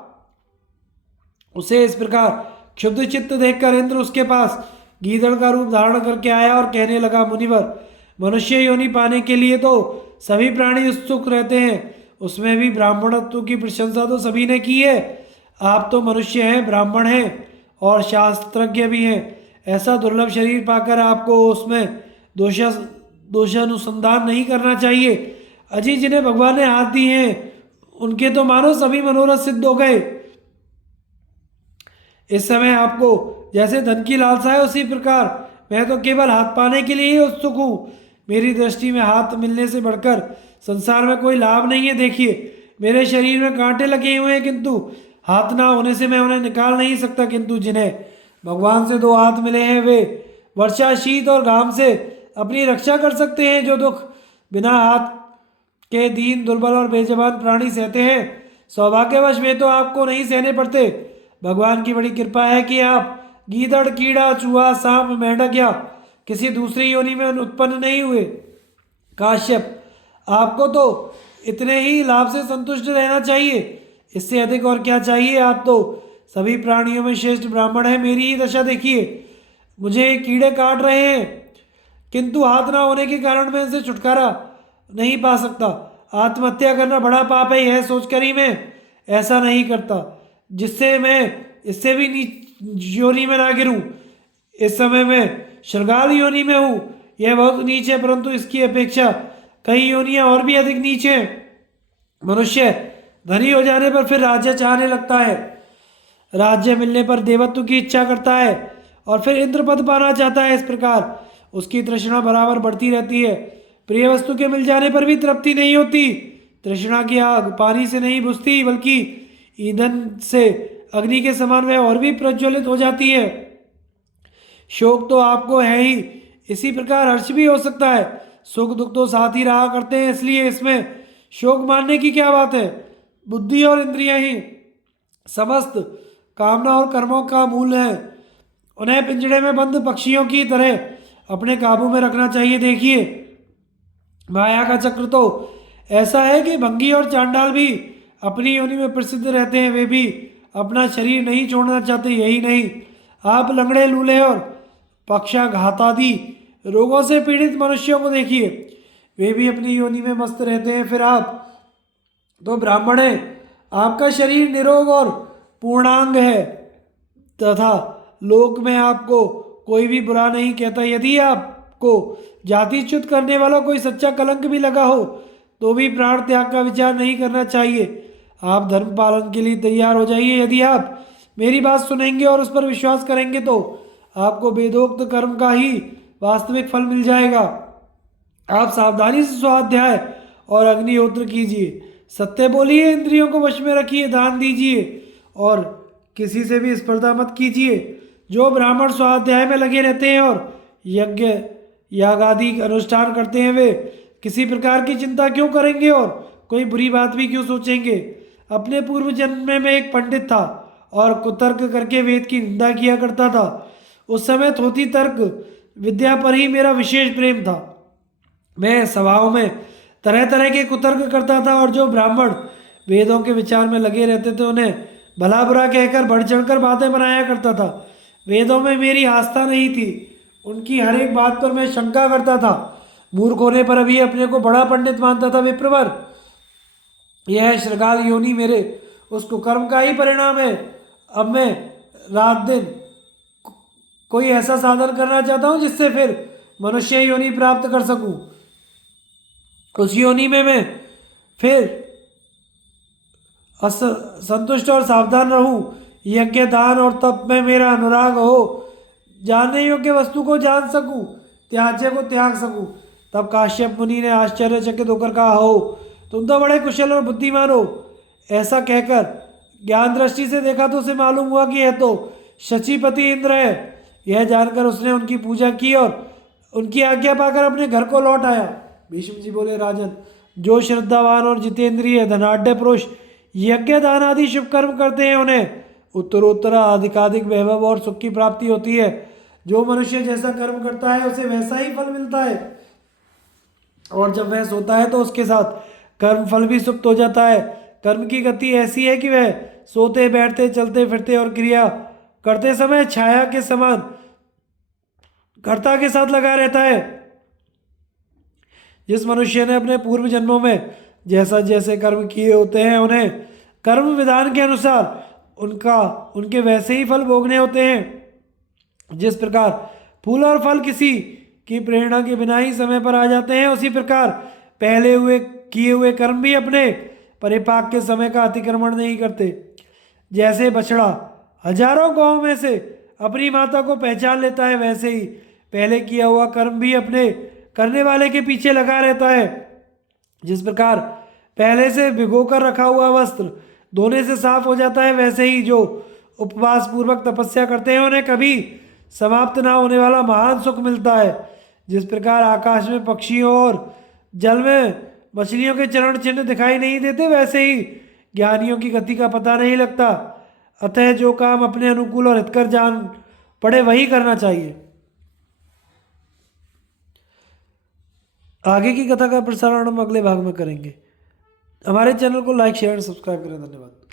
उसे इस प्रकार क्षुब्ध चित्त देखकर इंद्र उसके पास गीदड़ का रूप धारण करके आया और कहने लगा, मुनिवर, मनुष्य योनि पाने के लिए तो सभी प्राणी उत्सुक रहते हैं, उसमें भी ब्राह्मणत्व की प्रशंसा तो सभी ने की है। आप तो मनुष्य हैं, ब्राह्मण हैं और शास्त्रज्ञ भी हैं। ऐसा दुर्लभ शरीर पाकर आपको उसमें दोषानुसंधान नहीं करना चाहिए। अजी, जिन्हें भगवान ने हाथ दिए हैं उनके तो मानो सभी मनोरथ सिद्ध हो गए। इस समय आपको जैसे धन की लालसा है, उसी प्रकार मैं तो केवल हाथ पाने के लिए ही उत्सुक हूँ। मेरी दृष्टि में हाथ मिलने से बढ़कर संसार में कोई लाभ नहीं है। देखिए, मेरे शरीर में कांटे लगे हुए हैं, किंतु हाथ ना होने से मैं उन्हें निकाल नहीं सकता। किंतु जिन्हें भगवान से दो हाथ मिले हैं, वे वर्षा, शीत और घाम से अपनी रक्षा कर सकते हैं। जो दुख बिना हाथ के दीन, दुर्बल और बेजबान प्राणी सहते हैं, सौभाग्यवश वे तो आपको नहीं सहने पड़ते। भगवान की बड़ी कृपा है कि आप गीदड़, कीड़ा, चूहा, सांप, मेंढक या किसी दूसरी योनि में उत्पन्न नहीं हुए। काश्यप, आपको तो इतने ही लाभ से संतुष्ट रहना चाहिए, इससे अधिक और क्या चाहिए? आप तो सभी प्राणियों में श्रेष्ठ ब्राह्मण हैं। मेरी ही दशा देखिए, मुझे कीड़े काट रहे हैं, किंतु हाथ ना होने के कारण मैं इनसे छुटकारा नहीं पा सकता। आत्महत्या करना बड़ा पाप है, यह सोचकर ही मैं ऐसा नहीं करता, जिससे मैं इससे भी नीच योनि में ना गिरूं। इस समय मैं शृगाल योनि में हूँ, यह बहुत नीच है, परंतु इसकी अपेक्षा कई योनियां और भी अधिक नीच हैं। मनुष्य धनी हो जाने पर फिर राज्य चाहने लगता है, राज्य मिलने पर देवत्व की इच्छा करता है और फिर इंद्र पद पाना चाहता है। इस प्रकार उसकी तृष्णा बराबर बढ़ती रहती है। प्रिय वस्तु के मिल जाने पर भी तृप्ति नहीं होती। तृष्णा की आग पानी से नहीं बुझती, बल्कि ईंधन से अग्नि के समान वह और भी प्रज्वलित हो जाती है। शोक तो आपको है ही, इसी प्रकार हर्ष भी हो सकता है। सुख दुख तो साथ ही रहा करते हैं, इसलिए इसमें शोक मानने की क्या बात है? बुद्धि और इंद्रियां ही समस्त कामना और कर्मों का मूल है। उन्हें पिंजड़े में बंद पक्षियों की तरह अपने काबू में रखना चाहिए। देखिए, माया का चक्र तो ऐसा है कि भंगी और चांडाल भी अपनी योनि में प्रसिद्ध रहते हैं। वे भी अपना शरीर नहीं छोड़ना चाहते। यही नहीं, आप लंगड़े, लूले और पक्षाघातादि रोगों से पीड़ित मनुष्यों को देखिए, वे भी अपनी योनि में मस्त रहते हैं। फिर आप तो ब्राह्मण हैं, आपका शरीर निरोग और पूर्णांग है तथा लोक में आपको कोई भी बुरा नहीं कहता। यदि आपको जातिच्युत करने वाला कोई सच्चा कलंक भी लगा हो तो भी प्राण त्याग का विचार नहीं करना चाहिए। आप धर्म पालन के लिए तैयार हो जाइए। यदि आप मेरी बात सुनेंगे और उस पर विश्वास करेंगे तो आपको वेदोक्त कर्म का ही वास्तविक फल मिल जाएगा। आप सावधानी से स्वाध्याय और अग्निहोत्र कीजिए, सत्य बोलिए, इंद्रियों को वश में रखिए, दान दीजिए और किसी से भी स्पर्धा मत कीजिए। जो ब्राह्मण स्वाध्याय में लगे रहते हैं और याग आदि अनुष्ठान करते हैं, वे किसी प्रकार की चिंता क्यों करेंगे और कोई बुरी बात भी क्यों सोचेंगे। अपने पूर्व जन्म में मैं एक पंडित था और कुतर्क करके वेद की निंदा किया करता था। उस समय थोथी तर्क विद्या पर ही मेरा विशेष प्रेम था। मैं सभाओं में तरह तरह के कुतर्क करता था और जो ब्राह्मण वेदों के विचार में लगे रहते थे उन्हें भला बुरा कहकर बढ़ चढ़कर बातें बनाया करता था। वेदों में मेरी आस्था नहीं थी, उनकी हर एक बात पर मैं शंका करता था। मूर्ख होने पर अभी अपने को बड़ा पंडित मानता था विप्रवर। यह श्रृगाल योनि मेरे उस कुकर्म का ही परिणाम है। अब मैं रात दिन कोई ऐसा साधन करना चाहता हूँ जिससे फिर मनुष्य योनि प्राप्त कर सकूं। उस योनि में मैं फिर संतुष्ट और सावधान रहूं। यज्ञ दान और तप में मेरा अनुराग हो, जानने योग्य वस्तु को जान सकूं, त्याज्य को त्याग सकूं। तब काश्यप मुनि ने आश्चर्यचकित होकर कहा, हो तुम तो बड़े कुशल और बुद्धिमान हो। ऐसा कहकर ज्ञान दृष्टि से देखा तो उसे मालूम हुआ कि यह तो शचीपति इंद्र है। यह जानकर उसने उनकी पूजा की और उनकी आज्ञा पाकर अपने घर को लौट आया। भीष्म जी बोले, राजन, जो श्रद्धावान और जितेंद्रिय धनाढ़ पुरुष यज्ञ दान आदि शुभ कर्म करते हैं उन्हें उत्तरोत्तर अधिकाधिक वैभव और सुख की प्राप्ति होती है। जो मनुष्य जैसा कर्म करता है उसे वैसा ही फल मिलता है, और जब वह सोता है तो उसके साथ कर्म फल भी सुप्त हो जाता है। कर्म की गति ऐसी है कि वह सोते बैठते चलते फिरते और क्रिया करते समय छाया के समान कर्ता के साथ लगा रहता है। जिस मनुष्य ने अपने पूर्व जन्मों में जैसा जैसे कर्म किए होते हैं उन्हें कर्म विधान के अनुसार उनके वैसे ही फल भोगने होते हैं। जिस प्रकार फूल और फल किसी की प्रेरणा के बिना ही समय पर आ जाते हैं, उसी प्रकार पहले किए हुए कर्म भी अपने परिपाक के समय का अतिक्रमण नहीं करते। जैसे बछड़ा हजारों गांवों में से अपनी माता को पहचान लेता है, वैसे ही पहले किया हुआ कर्म भी अपने करने वाले के पीछे लगा रहता है। जिस प्रकार पहले से भिगोकर रखा हुआ वस्त्र धोने से साफ हो जाता है, वैसे ही जो उपवास पूर्वक तपस्या करते हैं उन्हें कभी समाप्त ना होने वाला महान सुख मिलता है। जिस प्रकार आकाश में पक्षियों और जल में मछलियों के चरण चिन्ह दिखाई नहीं देते, वैसे ही ज्ञानियों की गति का पता नहीं लगता। अतः जो काम अपने अनुकूल और हितकर जान पड़े वही करना चाहिए। आगे की कथा का प्रसारण हम अगले भाग में करेंगे। हमारे चैनल को लाइक शेयर और सब्सक्राइब करें। धन्यवाद।